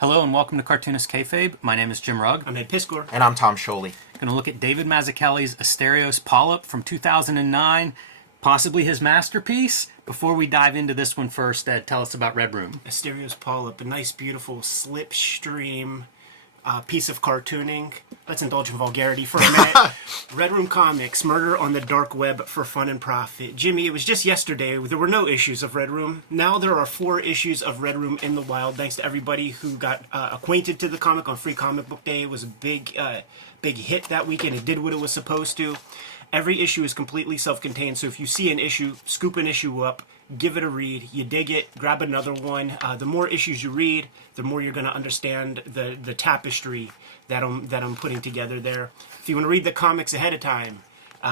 Hello and welcome to Cartoonist Kayfabe. My name is Jim Rugg. I'm Ed Piscor. And I'm Tom Scholey. Going to look at David Mazzucchelli's Asterios Polyp from 2009, possibly his masterpiece. Before we dive into this one first, Ed, tell us about Red Room. Asterios Polyp, a nice, beautiful slipstream piece of cartooning. Let's indulge in vulgarity for a minute. Red Room Comics, murder on the dark web for fun and profit. Jimmy, it was just yesterday. There were no issues of Red Room. Now there are 4 issues of Red Room in the wild, thanks to everybody who got acquainted to the comic on Free Comic Book Day. It was a big hit that weekend. It did what it was supposed to. Every issue is completely self-contained, so if you see an issue, scoop an issue up, give it a read. You dig it, grab another one. The more issues you read, the more you're going to understand the tapestry that I'm putting together there. If you want to read the comics ahead of time,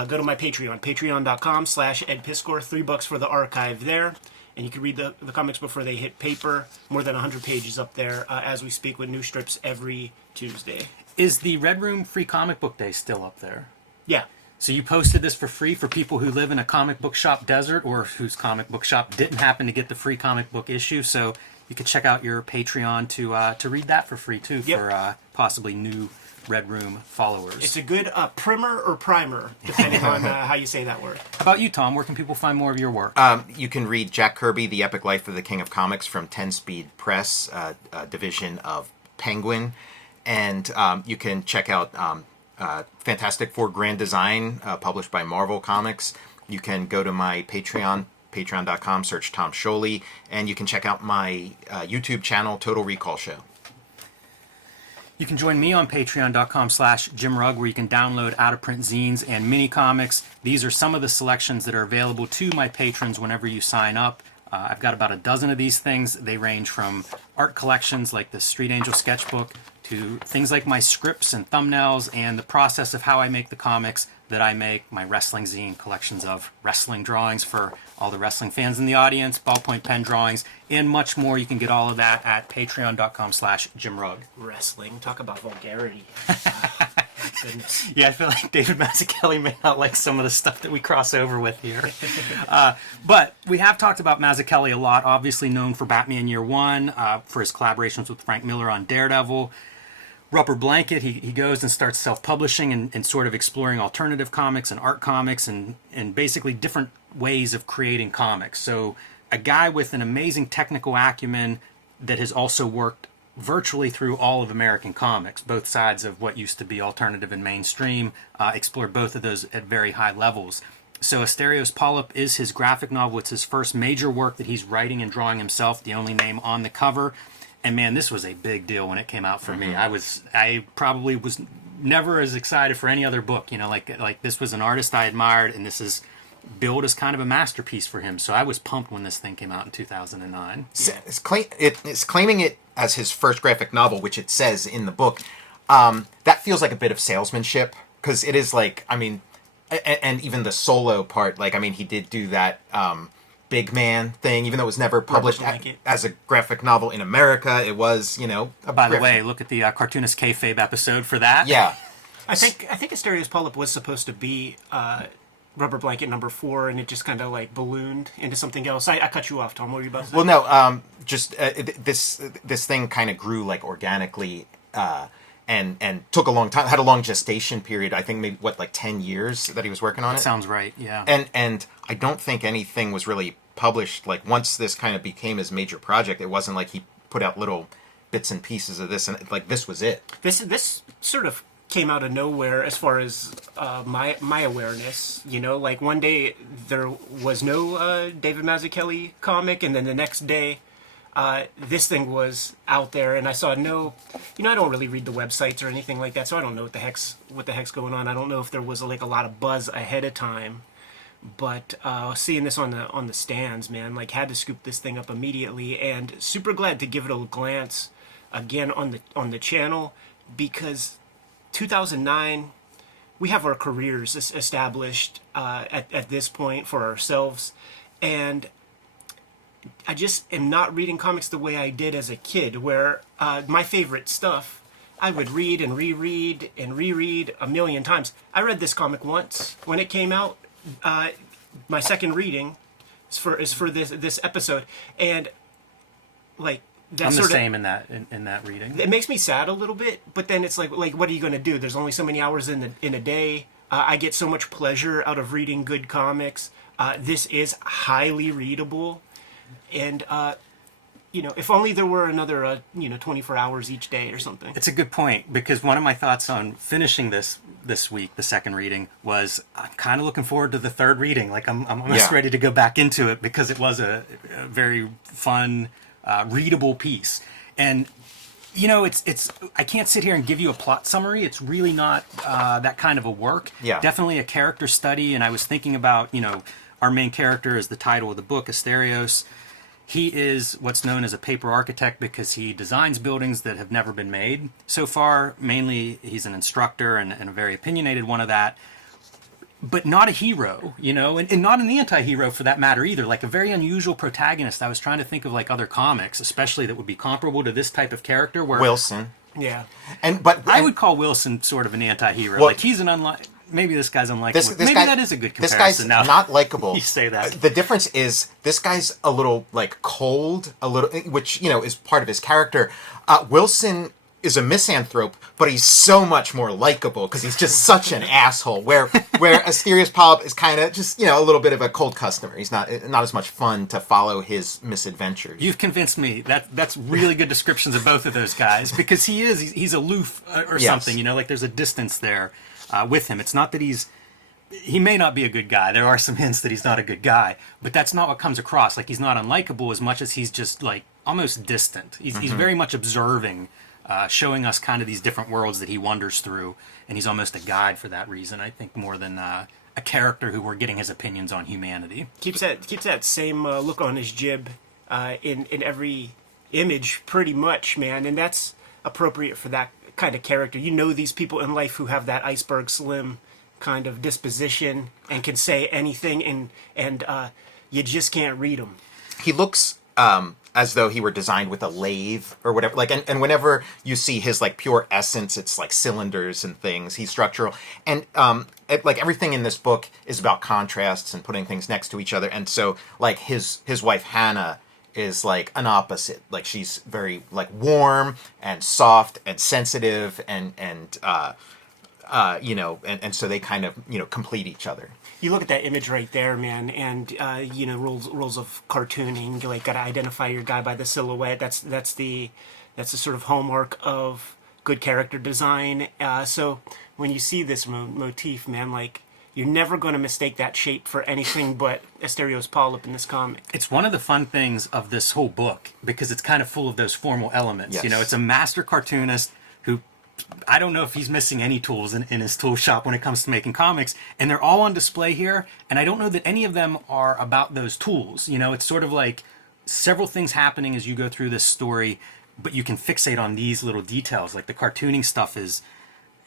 go to my Patreon, patreon.com/edpiscor, $3 for the archive there. And you can read the comics before they hit paper. More than 100 pages up there as we speak, with new strips every Tuesday. Is the Red Room Free Comic Book Day still up there? Yeah. So you posted this for free for people who live in a comic book shop desert or whose comic book shop didn't happen to get the free comic book issue. So you could check out your Patreon to read that for free too. Yep. For possibly new Red Room followers. It's a good primer or primer, depending on how you say that word. How about you, Tom? Where can people find more of your work? You can read Jack Kirby, The Epic Life of the King of Comics from 10 Speed Press, a division of Penguin. And you can check out Fantastic Four Grand Design, published by Marvel Comics. You can go to my Patreon, patreon.com, search Tom Scholey, and you can check out my YouTube channel, Total Recall Show. You can join me on patreon.com/Jim Rugg, where you can download out-of-print zines and mini comics. These are some of the selections that are available to my patrons whenever you sign up. I've got about a dozen of these things. They range from art collections like the Street Angel sketchbook to things like my scripts and thumbnails and the process of how I make the comics that I make, my wrestling zine, collections of wrestling drawings for all the wrestling fans in the audience, ballpoint pen drawings, and much more. You can get all of that at patreon.com/Jim Rugg. Wrestling. Talk about vulgarity. Goodness. Yeah, I feel like David Mazzucchelli may not like some of the stuff that we cross over with here. But we have talked about Mazzucchelli a lot, obviously known for Batman Year One, for his collaborations with Frank Miller on Daredevil. Rubber Blanket, he goes and starts self-publishing and sort of exploring alternative comics and art comics and basically different ways of creating comics. So a guy with an amazing technical acumen that has also worked virtually through all of American comics, both sides of what used to be alternative and mainstream, explored both of those at very high levels. So Asterios Polyp is his graphic novel. It's his first major work that he's writing and drawing himself, the only name on the cover. And man, this was a big deal when it came out for me. I probably was never as excited for any other book. You know, like this was an artist I admired, and this is billed as kind of a masterpiece for him. So I was pumped when this thing came out in 2009. Yeah. It's claiming it as his first graphic novel, which it says in the book. That feels like a bit of salesmanship, because it is like, I mean, and even the solo part, like, I mean, he did do that Big Man thing, even though it was never published as a graphic novel in America. It was, you know. By the way, look at the Cartoonist Kayfabe episode for that. Yeah. I think Asterios Polyp was supposed to be Rubber Blanket number 4, and it just kind of like ballooned into something else. I cut you off, Tom. What were you about to say? Well, no, this thing kind of grew like organically, and took a long time. Had a long gestation period. I think maybe like 10 years that he was working on it. Sounds right. Yeah. And I don't think anything was really published. Like once this kind of became his major project, it wasn't like he put out little bits and pieces of this, and like this was it. This sort of came out of nowhere as far as my awareness. You know, like one day there was no David Mazzucchelli comic, and then the next day this thing was out there, and I saw no. You know, I don't really read the websites or anything like that, so I don't know what the heck's going on. I don't know if there was like a lot of buzz ahead of time. But seeing this on the stands, man, like had to scoop this thing up immediately, and super glad to give it a glance again on the channel, because 2009, we have our careers established at this point for ourselves, and I just am not reading comics the way I did as a kid, where my favorite stuff I would read and reread and reread a million times. I read this comic once when it came out. My second reading is for this episode, and like that I'm the sort of, same in that reading. it makes me sad a little bit, but then it's like what are you going to do? There's only so many hours in a day. I get so much pleasure out of reading good comics. This is highly readable, and if only there were another 24 hours each day or something. It's a good point, because one of my thoughts on finishing this week, the second reading, was I'm kind of looking forward to the third reading. Like I'm almost ready to go back into it, because it was a very fun, readable piece. And it's I can't sit here and give you a plot summary. It's really not that kind of a work. Yeah. Definitely a character study. And I was thinking about, our main character is the title of the book, Asterios. He is what's known as a paper architect because he designs buildings that have never been made so far. Mainly, he's an instructor and a very opinionated one of that. But not a hero, and not an anti-hero for that matter either. Like a very unusual protagonist. I was trying to think of like other comics, especially that would be comparable to this type of character. Where Wilson. Yeah. I would call Wilson sort of an anti-hero. Well, like he's an maybe this guy's unlikable. This Maybe guy, that is a good This comparison. guy's now not likable. you say that. The difference is this guy's a little like cold, a little, which is part of his character. Wilson is a misanthrope, but he's so much more likable because he's just such an asshole. Where Asterios Polyp is kind of just a little bit of a cold customer. He's not as much fun to follow his misadventures. You've convinced me. That's really good descriptions of both of those guys, because he's aloof or something. Like there's a distance there with him. It's not that he may not be a good guy. There are some hints that he's not a good guy, but that's not what comes across. Like he's not unlikable as much as he's just like almost distant. He's very much observing, showing us kind of these different worlds that he wanders through, and he's almost a guide for that reason, I think, more than a character who we're getting his opinions on humanity. Keeps that same look on his jib in every image, pretty much, man, and that's appropriate for that kind of character. These people in life who have that iceberg slim kind of disposition and can say anything, and you just can't read them. He looks as though he were designed with a lathe or whatever. Like, and whenever you see his like pure essence, it's like cylinders and things. He's structural, and like everything in this book is about contrasts and putting things next to each other. And so, like his wife Hannah is like an opposite. Like she's very like warm and soft and sensitive and so they kind of complete each other. You look at that image right there, man, and rules of cartooning. You got to identify your guy by the silhouette. That's the sort of hallmark of good character design. So when you see this motif, man, like you're never going to mistake that shape for anything but Asterios Polyp in this comic. It's one of the fun things of this whole book because it's kind of full of those formal elements. Yes. It's a master cartoonist who, I don't know if he's missing any tools in his tool shop when it comes to making comics, and they're all on display here, and I don't know that any of them are about those tools. It's sort of like several things happening as you go through this story, but you can fixate on these little details. Like the cartooning stuff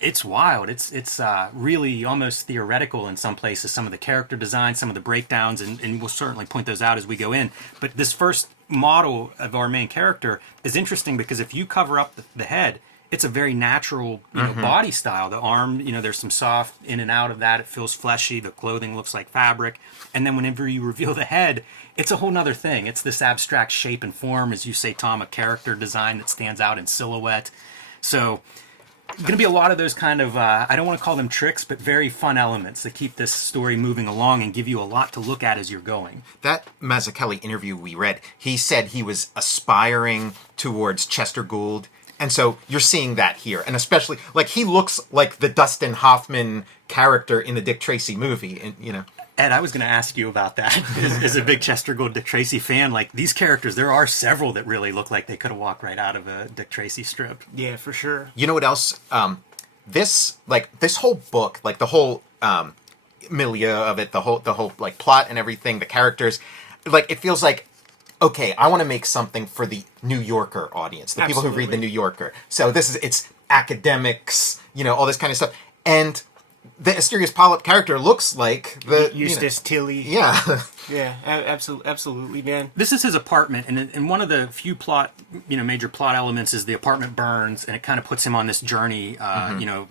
it's wild. It's really almost theoretical in some places, some of the character design, some of the breakdowns, and we'll certainly point those out as we go in. But this first model of our main character is interesting because if you cover up the head, it's a very natural body style. The arm, there's some soft in and out of that. It feels fleshy. The clothing looks like fabric. And then whenever you reveal the head, it's a whole nother thing. It's this abstract shape and form, as you say, Tom, a character design that stands out in silhouette. So going to be a lot of those kind of, I don't want to call them tricks, but very fun elements that keep this story moving along and give you a lot to look at as you're going. That Mazzucchelli interview we read, he said he was aspiring towards Chester Gould. And so you're seeing that here. And especially, like, he looks like the Dustin Hoffman character in the Dick Tracy movie. And, Ed, I was going to ask you about that. As a big Chester Gould Dick Tracy fan, like, these characters, there are several that really look like they could have walked right out of a Dick Tracy strip. Yeah, for sure. You know what else? This whole book, like, the whole milieu of it, the whole, like, plot and everything, the characters, like, it feels like, okay, I want to make something for the New Yorker audience, the people who read the New Yorker. So it's academics, all this kind of stuff. And the Asterios Polyp character looks like the Eustace Tilly. Yeah. Yeah, absolutely, man. This is his apartment, and one of the few major plot elements is the apartment burns, and it kind of puts him on this journey.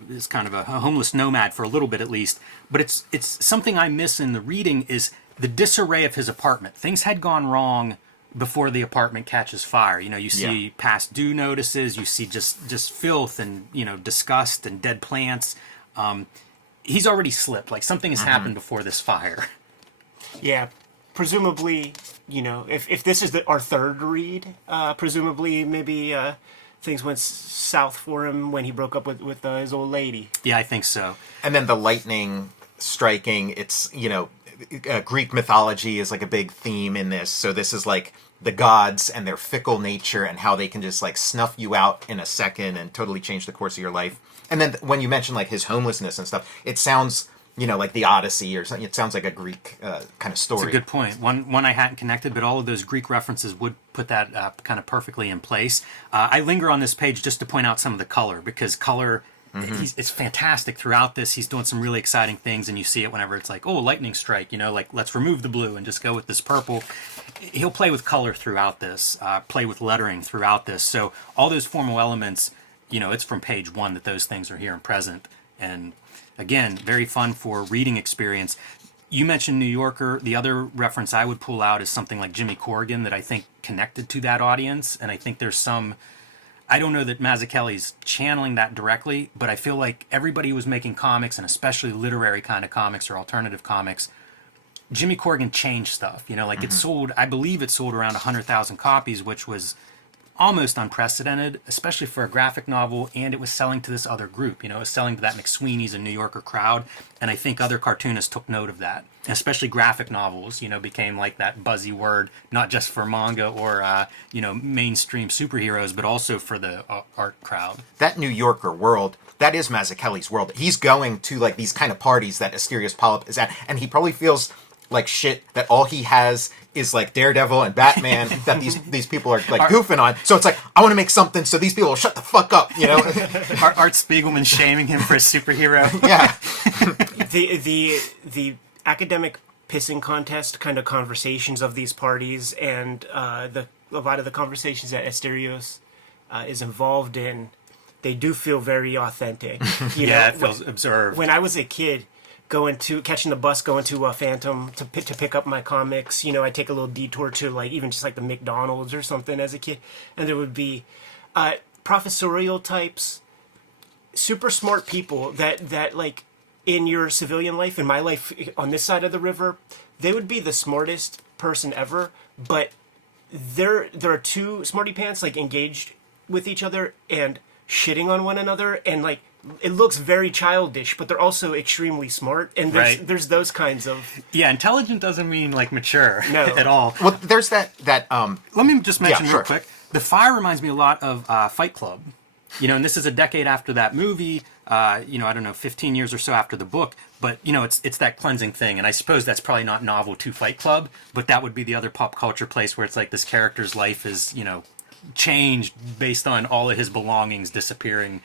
Is kind of a homeless nomad for a little bit at least. But it's something I miss in the reading is the disarray of his apartment. Things had gone wrong before the apartment catches fire. You know, you see past due notices, you see just filth and, you know, disgust and dead plants. He's already slipped. Like, something has happened before this fire. Yeah, presumably, you know, if this is our third read, presumably maybe things went south for him when he broke up with his old lady. Yeah, I think so. And then the lightning striking, it's, you know, Greek mythology is like a big theme in this. So this is like the gods and their fickle nature and how they can just like snuff you out in a second and totally change the course of your life. And then when you mention like his homelessness and stuff, it sounds, you know, like the Odyssey or something. It sounds like a Greek kind of story. It's a good point. One I hadn't connected, but all of those Greek references would put that kind of perfectly in place. I linger on this page just to point out some of the color, because color, it's fantastic throughout this. He's doing some really exciting things, and you see it whenever it's like, oh, lightning strike, you know, like, let's remove the blue and just go with this purple. He'll play with color throughout this, play with lettering throughout this. So all those formal elements, you know, it's from page 1 that those things are here and present. And again, very fun for reading experience. You mentioned New Yorker. The other reference I would pull out is something like Jimmy Corrigan that I think connected to that audience. And I think there's some, I don't know that Mazzucchelli's channeling that directly, but I feel like everybody who was making comics, and especially literary kind of comics or alternative comics, Jimmy Corrigan changed stuff. You know, like it sold, I believe it sold around 100,000 copies, which was almost unprecedented, especially for a graphic novel, and it was selling to this other group. You know, it was selling to that McSweeney's and New Yorker crowd, and I think other cartoonists took note of that. And especially graphic novels, you know, became like that buzzy word, not just for manga or, you know, mainstream superheroes, but also for the art crowd. That New Yorker world, that is Mazzucchelli's world. He's going to like these kind of parties that Asterios Polyp is at, and he probably feels like shit that all he has is like Daredevil and Batman that these people are like goofing on. So it's like, I want to make something so these people will shut the fuck up, you know? Art Spiegelman shaming him for a superhero. Yeah. The academic pissing contest kind of conversations of these parties, and a lot of the conversations that Asterios is involved in, they do feel very authentic. You know, It feels observed. When I was a kid, catching the bus, going to Phantom to pick up my comics, you know, I'd take a little detour to like even just like the McDonald's or something as a kid, and there would be professorial types, super smart people that like in your civilian life, in my life on this side of the river, they would be the smartest person ever, but there are two smarty pants like engaged with each other and shitting on one another, and like it looks very childish, but they're also extremely smart, and there's those kinds of... Yeah, intelligent doesn't mean like mature at all. Well, there's that Let me just mention real sure. quick. The fire reminds me a lot of Fight Club. You know, and this is a decade after that movie, you know, I don't know, 15 years or so after the book, but, you know, it's that cleansing thing, and I suppose that's probably not novel to Fight Club, but that would be the other pop culture place where it's like this character's life is, you know, changed based on all of his belongings disappearing,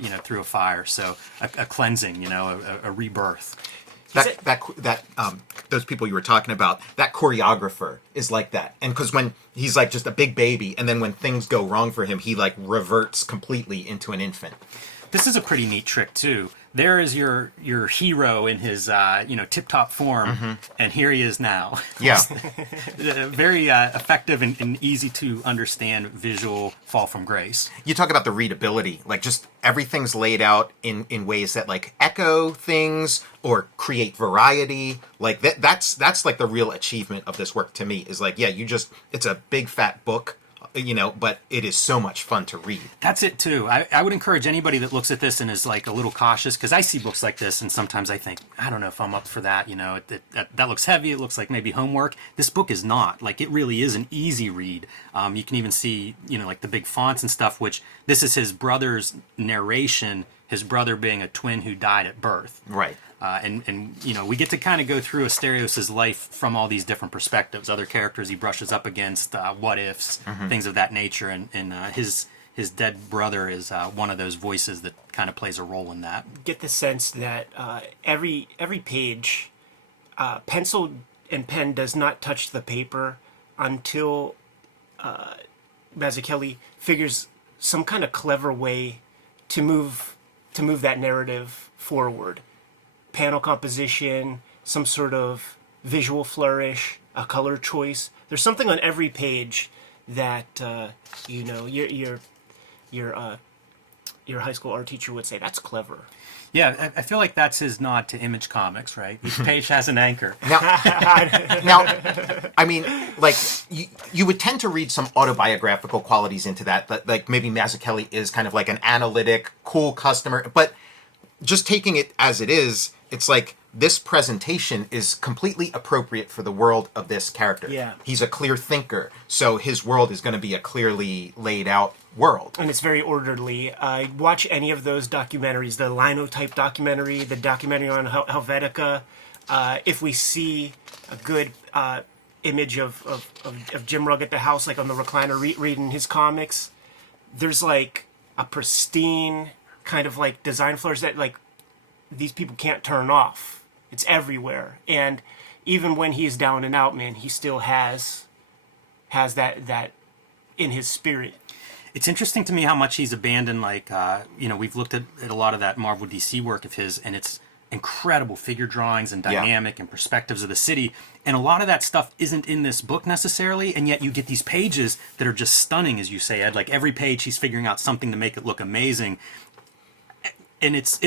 you know, through a fire. So a cleansing, you know, a rebirth. Those people you were talking about, that choreographer is like that. And because when he's like just a big baby, and then when things go wrong for him, he like reverts completely into an infant. This is a pretty neat trick too. There is your hero in his you know, tip-top form, and here he is now. Yeah. Very effective and easy to understand visual fall from grace. You talk about the readability, like just everything's laid out in ways that like echo things or create variety. Like that's like the real achievement of this work to me, is like, yeah, it's a big fat book, you know, but it is so much fun to read. That's it too. I would encourage anybody that looks at this and is like a little cautious, because I see books like this and sometimes I think, I don't know if I'm up for that, you know, that looks heavy, it looks like maybe homework. This book is not. Like, it really is an easy read. You can even see, you know, like the big fonts and stuff, which this is his brother's narration, his brother being a twin who died at birth. Right. And you know, we get to kind of go through Asterios' life from all these different perspectives, other characters he brushes up against, what ifs, things of that nature, and his dead brother is one of those voices that kind of plays a role in that. Get the sense that every page, pencil and pen does not touch the paper until Mazzucchelli figures some kind of clever way to move that narrative forward. Panel composition, some sort of visual flourish, a color choice. There's something on every page that your high school art teacher would say, that's clever. Yeah, I feel like that's his nod to Image Comics, right? Each page has an anchor. Now, I mean, like, you would tend to read some autobiographical qualities into that. Like, maybe Mazzucchelli is kind of like an analytic, cool customer. But just taking it as it is, it's like this presentation is completely appropriate for the world of this character. Yeah. He's a clear thinker, so his world is going to be a clearly laid out world. And it's very orderly. Watch any of those documentaries, the Linotype documentary, the documentary on Helvetica. If we see a good image of Jim Rugg at the house, like on the recliner reading his comics, there's like a pristine kind of like design floors that like these people can't turn off. It's everywhere. And even when he's down and out, man, he still has that in his spirit. It's interesting to me how much he's abandoned, like, we've looked at a lot of that Marvel DC work of his, and it's incredible figure drawings and dynamic and perspectives of the city. And a lot of that stuff isn't in this book necessarily, and yet you get these pages that are just stunning, as you say, Ed. Like, every page he's figuring out something to make it look amazing. And it's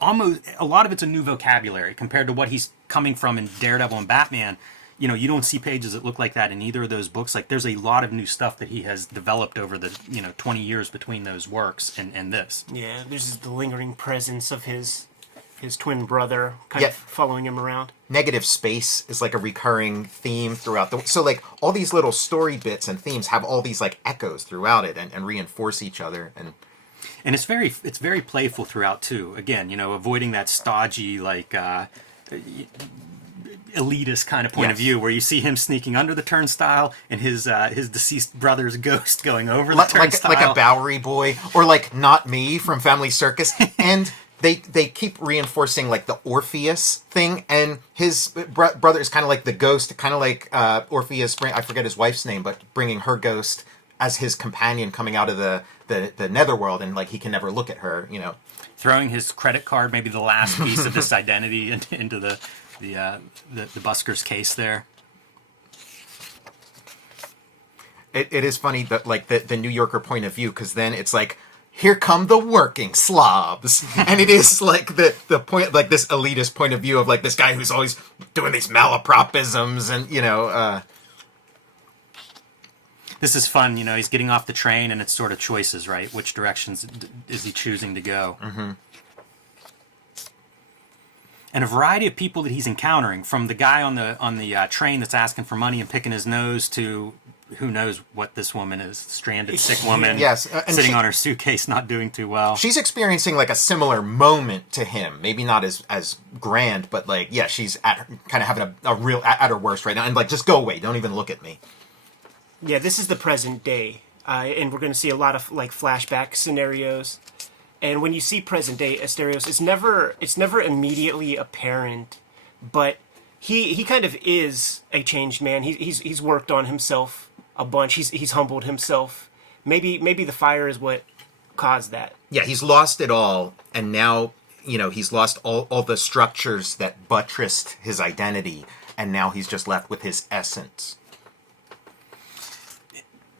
almost a lot of it's a new vocabulary compared to what he's coming from in Daredevil and Batman. You don't see pages that look like that in either of those books. Like, there's a lot of new stuff that he has developed over the 20 years between those works and this. Yeah, there's the lingering presence of his twin brother kind of following him around. Negative space is like a recurring theme throughout the... So, like, all these little story bits and themes have all these, like, echoes throughout it and reinforce each other. And it's very playful throughout, too. Again, avoiding that stodgy, like... elitist kind of point of view, where you see him sneaking under the turnstile and his deceased brother's ghost going over the turnstile, like a Bowery boy, or like Not Me from Family Circus. And they keep reinforcing like the Orpheus thing, and his brother is kind of like the ghost, kind of like Orpheus. I forget his wife's name, but bringing her ghost as his companion coming out of the netherworld, and like he can never look at her. Throwing his credit card, maybe the last piece of this identity, into the busker's case there. It is funny that like the New Yorker point of view, because then it's like, here come the working slobs, and it is like the point, like this elitist point of view of like this guy who's always doing these malapropisms, and this is fun. He's getting off the train, and it's sort of choices, right? Which directions is he choosing to go? Mm-hmm. And a variety of people that he's encountering, from the guy on the train that's asking for money and picking his nose, to who knows what this woman is, stranded sick woman, yes, sitting on her suitcase, not doing too well. She's experiencing like a similar moment to him, maybe not as grand, but like, yeah, she's kind of having a real at her worst right now, and like, just go away, don't even look at me. Yeah, this is the present day, and we're going to see a lot of like flashback scenarios. And when you see present day Asterios, it's never immediately apparent, but he kind of is a changed man. He's worked on himself a bunch. He's humbled himself. Maybe the fire is what caused that. Yeah, he's lost it all, and now he's lost all the structures that buttressed his identity, and now he's just left with his essence.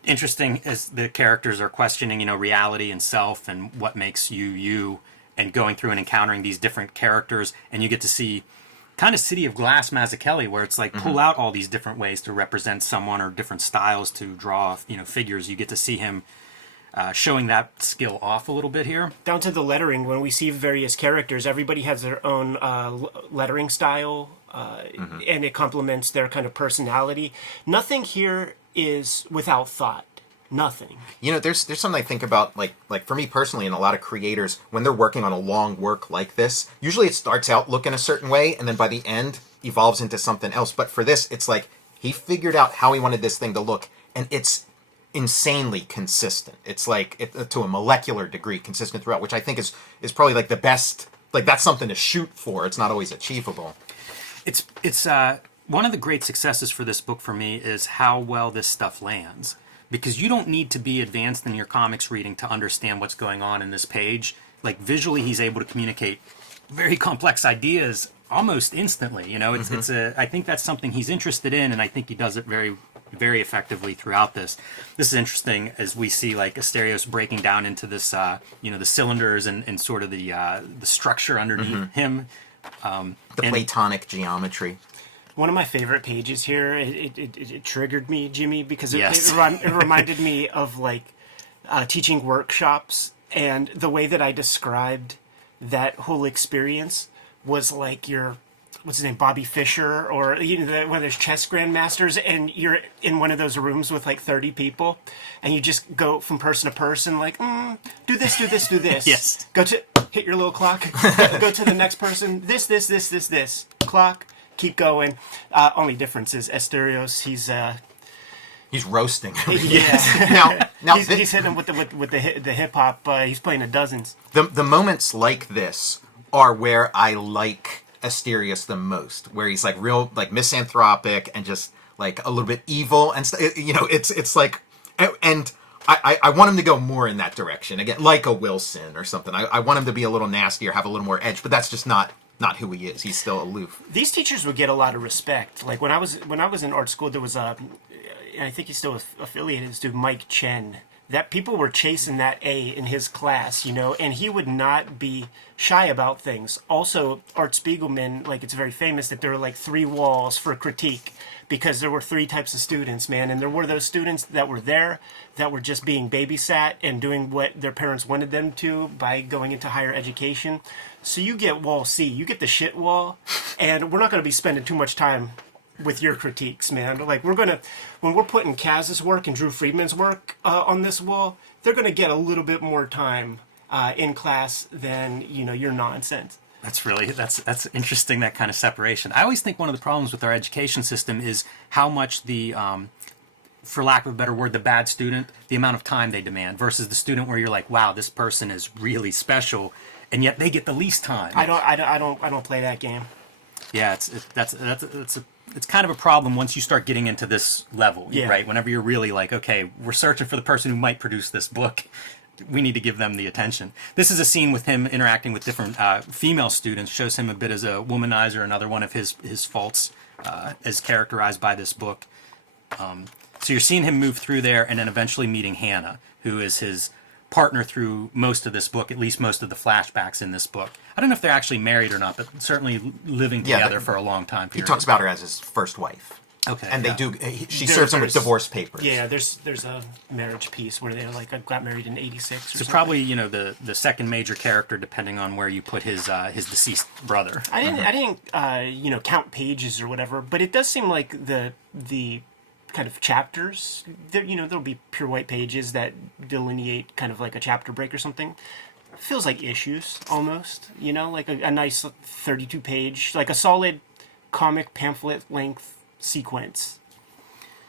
Interesting as the characters are questioning, reality and self and what makes you, and going through and encountering these different characters, and you get to see kind of City of Glass Mazzucchelli, where it's like pull out all these different ways to represent someone or different styles to draw, figures. You get to see him showing that skill off a little bit here. Down to the lettering, when we see various characters, everybody has their own lettering style, and it complements their kind of personality. Nothing here is without thought. Nothing. There's something I think about, like for me personally, and a lot of creators, when they're working on a long work like this, usually it starts out looking a certain way, and then by the end evolves into something else. But for this, it's like he figured out how he wanted this thing to look, and it's insanely consistent. It's like to a molecular degree consistent throughout, which I think is probably like the best. Like, that's something to shoot for. It's not always achievable. It's one of the great successes for this book for me is how well this stuff lands. Because you don't need to be advanced in your comics reading to understand what's going on in this page. Like, visually, he's able to communicate very complex ideas almost instantly. It's I think that's something he's interested in, and I think he does it very, very effectively throughout this. This is interesting as we see like Asterios breaking down into this, the cylinders and sort of the structure underneath him. The Platonic geometry. One of my favorite pages here, it triggered me, Jimmy, because Yes. it reminded me of like teaching workshops, and the way that I described that whole experience was like what's his name, Bobby Fischer, or one of those chess grandmasters, and you're in one of those rooms with like 30 people, and you just go from person to person, like, do this, do this, do this. Yes. Hit your little clock, go to the next person, this, clock, keep going. Only difference is Asterios, He's roasting. yeah. Now he's hitting him with the hip hop. He's playing at dozens. the moments like this are where I like Asterios the most, where he's like real like misanthropic and just like a little bit evil, and it's like, and I want him to go more in that direction again, like a Wilson or something. I want him to be a little nastier, have a little more edge, but that's just not who he is. He's still aloof. These teachers would get a lot of respect. Like when I was in art school, there was and I think he's still affiliated, this dude Mike Chen. That people were chasing that A in his class, and he would not be shy about things. Also, Art Spiegelman, like it's very famous that there were like 3 walls for critique because there were 3 types of students, man. And there were those students that were there that were just being babysat and doing what their parents wanted them to by going into higher education. So you get wall C, you get the shit wall, and we're not going to be spending too much time with your critiques, man. Like when we're putting Kaz's work and Drew Friedman's work on this wall, they're gonna get a little bit more time in class than your nonsense. That's interesting, that kind of separation. I always think one of the problems with our education system is how much the for lack of a better word, the bad student, the amount of time they demand versus the student where you're like, wow, this person is really special, and yet they get the least time. I don't play that game. Yeah, it's kind of a problem once you start getting into this level, right? Whenever you're really like, okay, we're searching for the person who might produce this book, we need to give them the attention. This is a scene with him interacting with different female students, shows him a bit as a womanizer, another one of his faults as characterized by this book. So you're seeing him move through there and then eventually meeting Hannah, who is his partner through most of this book, at least most of the flashbacks in this book. I don't know if they're actually married or not, but certainly living together for a long time period. He talks about her as his first wife. Okay. And they do. She serves him with divorce papers. Yeah, there's a marriage piece where they got married in '86. So probably the second major character, depending on where you put his deceased brother. I didn't count pages or whatever, but it does seem like the kind of chapters, there'll be pure white pages that delineate kind of like a chapter break or something. It feels like issues almost, like a nice 32 page, like a solid comic pamphlet length sequence.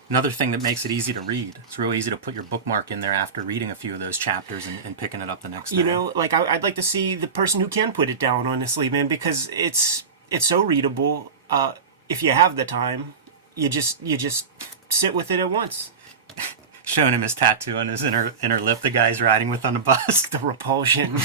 Another thing that makes it easy to read. It's real easy to put your bookmark in there after reading a few of those chapters and picking it up the next day. Like I'd like to see the person who can put it down, honestly, man, because it's so readable. If you have the time, you just sit with it at once. Showing him his tattoo on his inner lip the guy's riding with on the bus. The repulsion.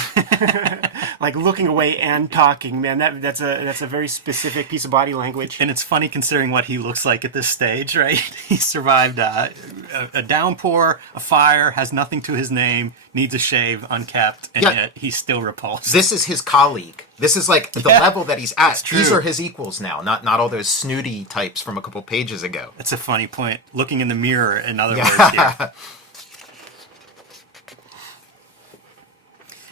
Like looking away and talking, man. That's a very specific piece of body language. And it's funny considering what he looks like at this stage, right? He survived a downpour, a fire, has nothing to his name, needs a shave, unkept, and yet he's still repulsed. This is his colleague. This is like the level that he's at. True. These are his equals now, not all those snooty types from a couple pages ago. That's a funny point. Looking in the mirror, in other words, here.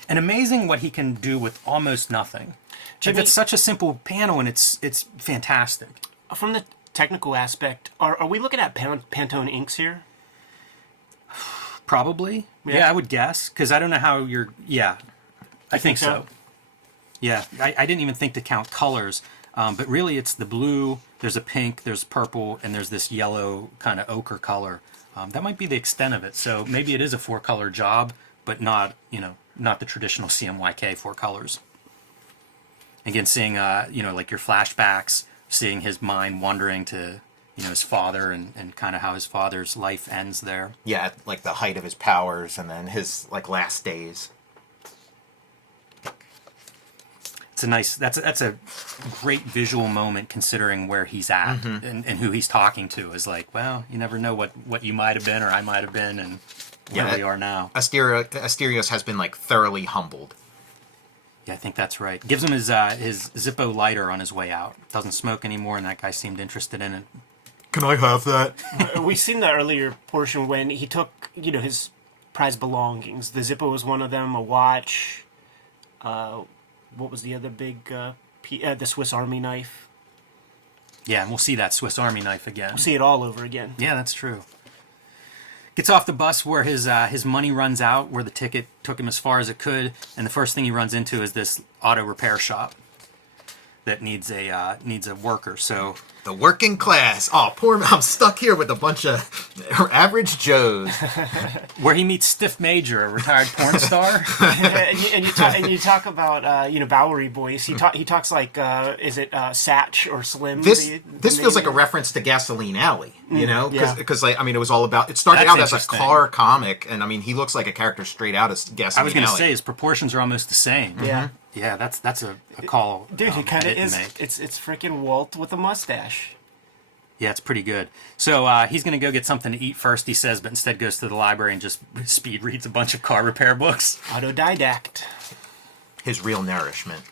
And amazing what he can do with almost nothing. Jimmy, It's such a simple panel, and it's fantastic. From the technical aspect, are we looking at Pantone inks here? Probably. Yeah, I would guess, because I don't know how you're... Yeah, I think so. Yeah, I didn't even think to count colors, but really it's the blue, there's a pink, there's purple, and there's this yellow kind of ochre color. That might be the extent of it. So maybe it is a 4-color job, but not the traditional CMYK 4 colors. Again, seeing, like your flashbacks, seeing his mind wandering to, his father and kind of how his father's life ends there. Yeah, like the height of his powers and then his, last days. that's a great visual moment considering where he's at and who he's talking to. Is like, well, you never know what you might have been or I might have been, and where we are now. Asterios has been like thoroughly humbled. Yeah, I think that's right. Gives him his Zippo lighter on his way out. Doesn't smoke anymore, and that guy seemed interested in it. Can I have that? We seen the earlier portion when he took, his prized belongings. The Zippo was one of them, a watch. What was the other big, the Swiss Army knife. Yeah, and we'll see that Swiss Army knife again. We'll see it all over again. Yeah, that's true. Gets off the bus where his money runs out, where the ticket took him as far as it could, and the first thing he runs into is this auto repair shop that needs a worker. So the working class. Oh, I'm stuck here with a bunch of average Joes. Where he meets Stiff Major, a retired porn star. and you talk about Bowery Boys. He talks like is it Satch or Slim? This feels like a reference to Gasoline Alley, because it was all about. It started That's out as a car comic, and he looks like a character straight out of Gasoline Alley. I was going to say his proportions are almost the same. Yeah. Yeah, that's a call. Dude, he kind of is. Make. It's freaking Walt with a mustache. Yeah, it's pretty good. So he's going to go get something to eat first, he says, but instead goes to the library and just speed reads a bunch of car repair books. Autodidact. His real nourishment.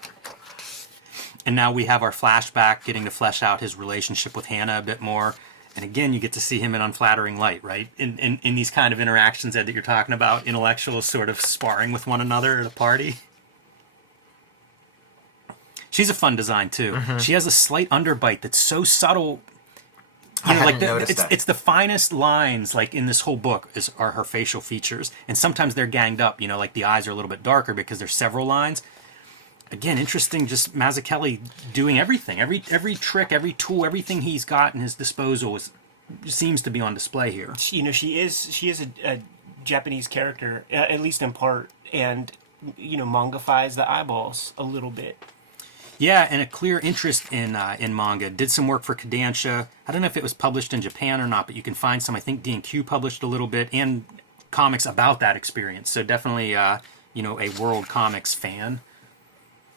And now we have our flashback getting to flesh out his relationship with Hannah a bit more. And again, you get to see him in unflattering light, right? In these kind of interactions, Ed, that you're talking about, intellectuals sort of sparring with one another at a party. She's a fun design, too. Mm-hmm. She has a slight underbite that's so subtle. It's the finest lines, like, in this whole book are her facial features. And sometimes they're ganged up, like the eyes are a little bit darker because there's several lines. Again, interesting, just Mazzucchelli doing everything. Every trick, every tool, everything he's got in his disposal seems to be on display here. She is a Japanese character, at least in part, and, mangafies the eyeballs a little bit. Yeah, and a clear interest in manga. Did some work for Kodansha. I don't know if it was published in Japan or not, but you can find some. I think D&Q published a little bit, and comics about that experience. So definitely, a World Comics fan.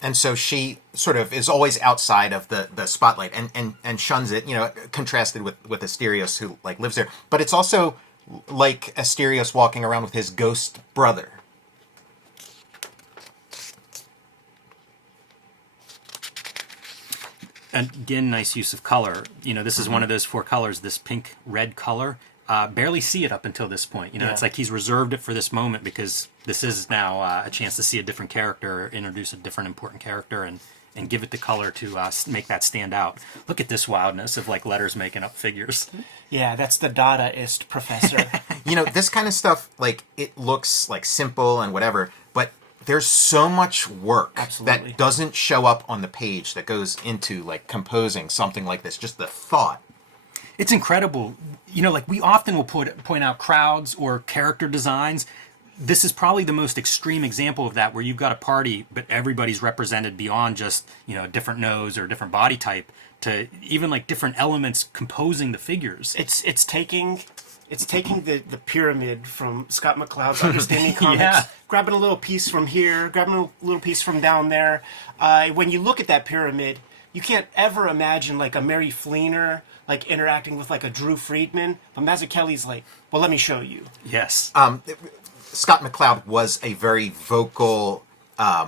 And so she sort of is always outside of the spotlight and shuns it, contrasted with Asterios, who lives there. But it's also like Asterios walking around with his ghost brother. Again, nice use of color. This is one of those four colors, this pink-red color. Barely see it up until this point. It's like he's reserved it for this moment because this is now a chance to see a different character, introduce a different important character, and give it the color to make that stand out. Look at this wildness of letters making up figures. Yeah, that's the Dadaist professor. This kind of stuff, it looks simple and whatever, but there's so much work that doesn't show up on the page that goes into composing something like this. Just the thought. It's incredible. We often will point out crowds or character designs. This is probably the most extreme example of that, where you've got a party, but everybody's represented beyond just, a different nose or a different body type to even different elements composing the figures. It's taking the pyramid from Scott McCloud's Understanding Comics, grabbing a little piece from here, grabbing a little piece from down there. When you look at that pyramid, you can't ever imagine a Mary Fleener interacting with a Drew Friedman, but Mazzucchelli's well, let me show you. Yes. Scott McCloud was a very vocal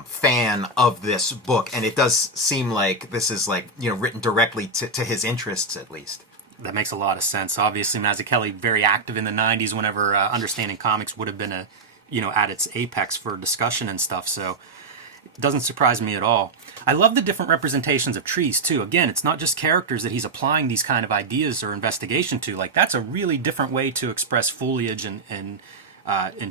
fan of this book, and it does seem like this is written directly to his interests, at least. That makes a lot of sense. Obviously, Mazzucchelli very active in the '90s whenever Understanding Comics would have been at its apex for discussion and stuff. So it doesn't surprise me at all. I love the different representations of trees too. Again, it's not just characters that he's applying these kind of ideas or investigation to. That's a really different way to express foliage and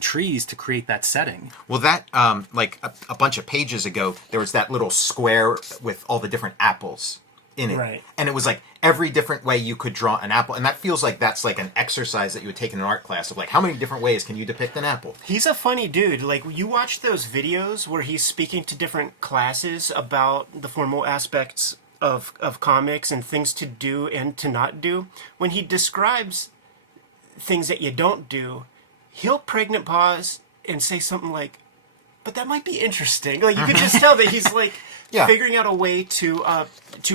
trees to create that setting. Well, that a bunch of pages ago, there was that little square with all the different apples in it, right? And it was every different way you could draw an apple, and that feels like that's an exercise that you would take in an art class of how many different ways can you depict an apple. He's a funny dude. You watch those videos where he's speaking to different classes about the formal aspects of comics and things to do and to not do. When he describes things that you don't do, he'll pregnant pause and say something like, but that might be interesting. Like, you can just tell that he's like figuring out a way to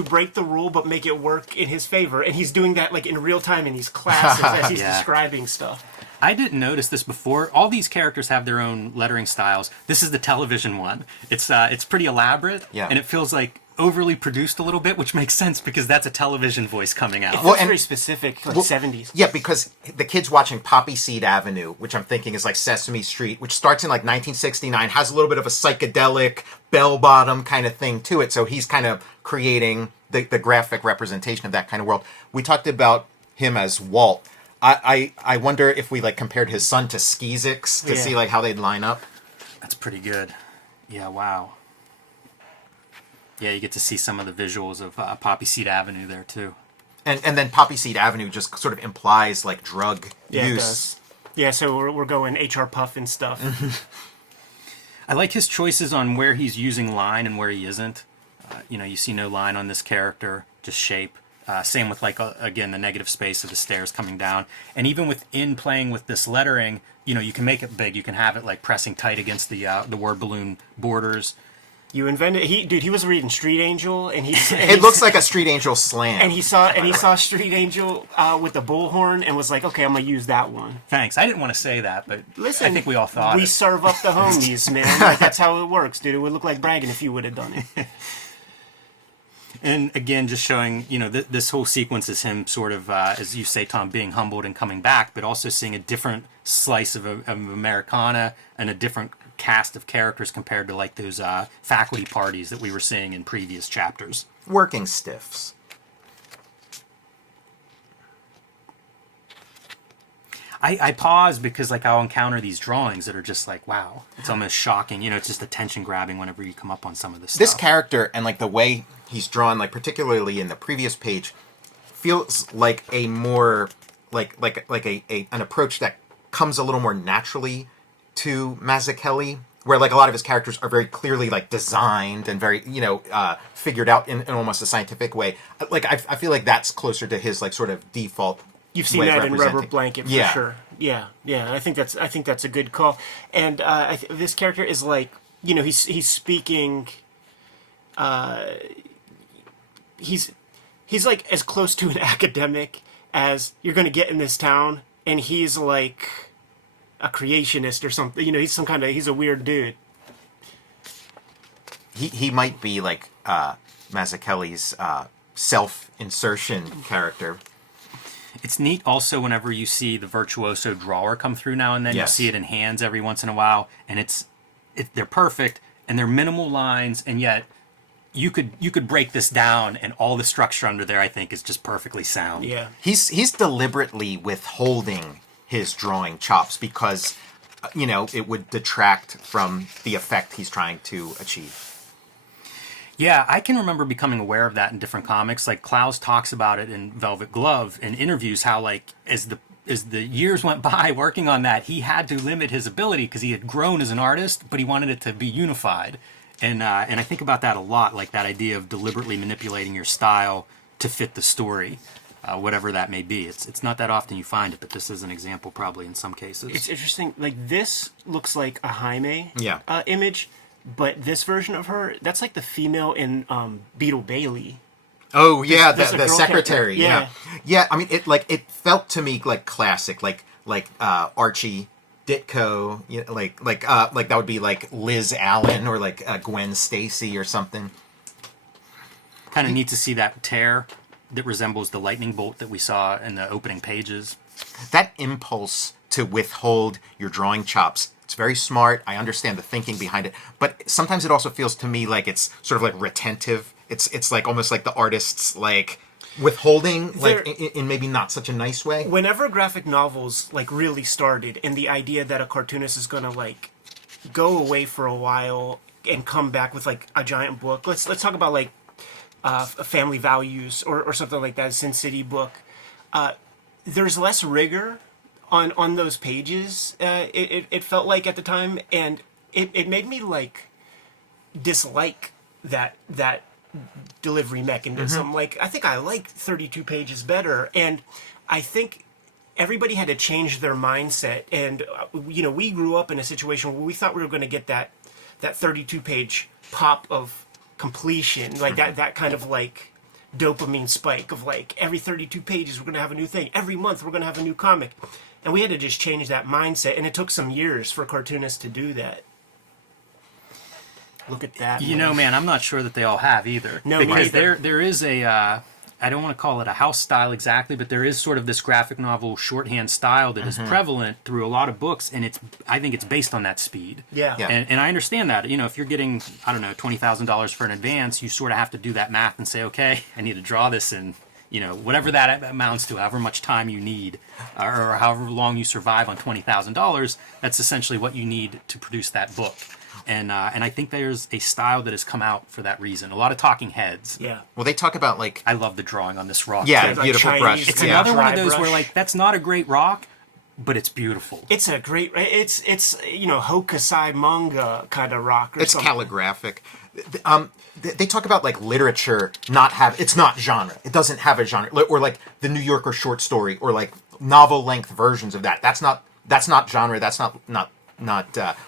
break the rule but make it work in his favor, and he's doing that like in real time in these classes as he's describing stuff. I didn't notice this before. All these characters have their own lettering styles. This is the television one. It's pretty elaborate, and it feels like overly produced a little bit, which makes sense because that's a television voice coming out. Well, very specific, like 70s. Yeah, because the kid's watching Poppy Seed Avenue, which I'm thinking is like Sesame Street, which starts in like 1969, has a little bit of a psychedelic, bell-bottom kind of thing to it. So he's kind of creating the graphic representation of that kind of world. We talked about him as Walt. I wonder if we like compared his son to Skeezix to see like how they'd line up. That's pretty good. Yeah, wow. Yeah, you get to see some of the visuals of Poppy Seed Avenue there too. And then Poppy Seed Avenue just sort of implies like drug use. It does. Yeah, so we're going HR Puff and stuff. I like his choices on where he's using line and where he isn't. You see no line on this character, just shape. Same with like again the negative space of the stairs coming down, and even within playing with this lettering, you can make it big. You can have it like pressing tight against the word balloon borders. You invented he was reading Street Angel, and it looks like a Street Angel slam. And he saw Street Angel with the bullhorn and was like, okay, I'm gonna use that one. Thanks. I didn't want to say that, but listen, I think we all thought we serve up the homies, man. Like, that's how it works, dude. It would look like bragging if you would have done it. And again, just showing, this whole sequence is him sort of, as you say, Tom, being humbled and coming back, but also seeing a different slice of Americana and a different cast of characters compared to like those faculty parties that we were seeing in previous chapters. Working stiffs. I pause because like I'll encounter these drawings that are just like, wow, it's almost shocking. It's just attention grabbing whenever you come up on some of this stuff. This character and like the way he's drawn, like particularly in the previous page, feels like a more like an approach that comes a little more naturally to Mazzucchelli, where like a lot of his characters are very clearly like designed and very figured out in almost a scientific way. Like I feel like that's closer to his like sort of default. You've seen that in Rubber Blanket for sure. Yeah. I think that's a good call. And this character is like, he's speaking. He's like as close to an academic as you're going to get in this town, and he's like a creationist or something. He's a weird dude. He might be like Mazzucchelli's self-insertion character. It's neat also whenever you see the virtuoso drawer come through now and then. Yes. You see it in hands every once in a while, and they're perfect, and they're minimal lines, and yet you could break this down, and all the structure under there, I think, is just perfectly sound. Yeah. He's deliberately withholding his drawing chops because, it would detract from the effect he's trying to achieve. Yeah, I can remember becoming aware of that in different comics. Like Klaus talks about it in Velvet Glove in interviews, how like as the years went by working on that, he had to limit his ability because he had grown as an artist, but he wanted it to be unified. And I think about that a lot, like that idea of deliberately manipulating your style to fit the story, whatever that may be. It's not that often you find it, but this is an example probably in some cases. It's interesting. Like this looks like a Jaime image. But this version of her, that's like the female in Beetle Bailey. Oh yeah, the secretary. Yeah. I mean, it felt to me like classic, like Archie Ditko, like that would be like Liz Allen or like Gwen Stacy or something. Kind of neat to see that tear that resembles the lightning bolt that we saw in the opening pages. That impulse to withhold your drawing chops. It's very smart. I understand the thinking behind it, but sometimes it also feels to me like it's sort of like retentive. It's like almost like the artist's like withholding, like in maybe not such a nice way. Whenever graphic novels like really started, and the idea that a cartoonist is gonna like go away for a while and come back with like a giant book. Let's talk about like Family Values or something like that, Sin City book. There's less rigor on those pages, it felt like at the time, and it made me like dislike that delivery mechanism. Mm-hmm. Like I think I like 32 pages better, and I think everybody had to change their mindset. And we grew up in a situation where we thought we were going to get that that 32-page pop of completion, like that kind of like dopamine spike of like every 32 pages we're going to have a new thing, every month we're going to have a new comic. And we had to just change that mindset, and it took some years for cartoonists to do that. Look at that. You know, man, I'm not sure that they all have either. No, me because neither. there is a I don't want to call it a house style exactly, but there is sort of this graphic novel shorthand style that is prevalent through a lot of books, and I think it's based on that speed. Yeah. And I understand that. You know, if you're getting, I don't know, $20,000 for an advance, you sort of have to do that math and say, okay, I need to draw this in, you know, whatever that amounts to, however much time you need, or however long you survive on $20,000, that's essentially what you need to produce that book. And I think there's a style that has come out for that reason. A lot of talking heads. Yeah. Well, they talk about like I love the drawing on this rock. yeah, like beautiful Chinese- brush. It's yeah. another one of Dry those where brush. like that's not a great rock, but it's beautiful. It's a great, it's you know, Hokusai manga kind of rock or It's something. calligraphic. They talk about like literature it's not genre. It doesn't have a genre, or like the New Yorker short story, or like novel length versions of that. That's not genre. That's not.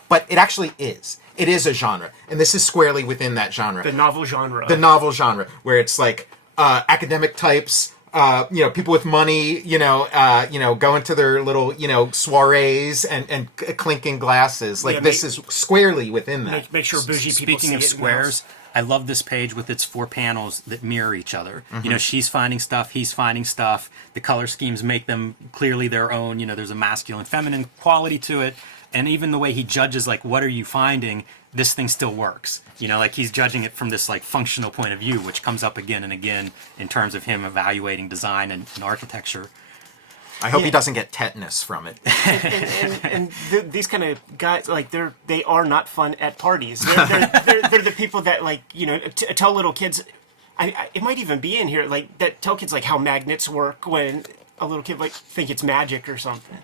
But it actually is. It is a genre, and this is squarely within that genre. The novel genre. The novel genre, where it's like academic types, you know, people with money, going to their little, soirees and clinking glasses. Like Yeah, this is squarely within that. Make sure bougie people Speaking see of it in the house. squares, I love this page with its 4 panels that mirror each other. Mm-hmm. You know, she's finding stuff, he's finding stuff. The color schemes make them clearly their own. You know, there's a masculine, feminine quality to it. And even the way he judges, like, what are you finding? This thing still works. You know, like he's judging it from this like functional point of view, which comes up again and again in terms of him evaluating design and architecture. I hope Yeah. he doesn't get tetanus from it. These kind of guys, like they are not fun at parties. They're the people that like tell little kids. It might even be in here like that. Tell kids like how magnets work when a little kid like think it's magic or something.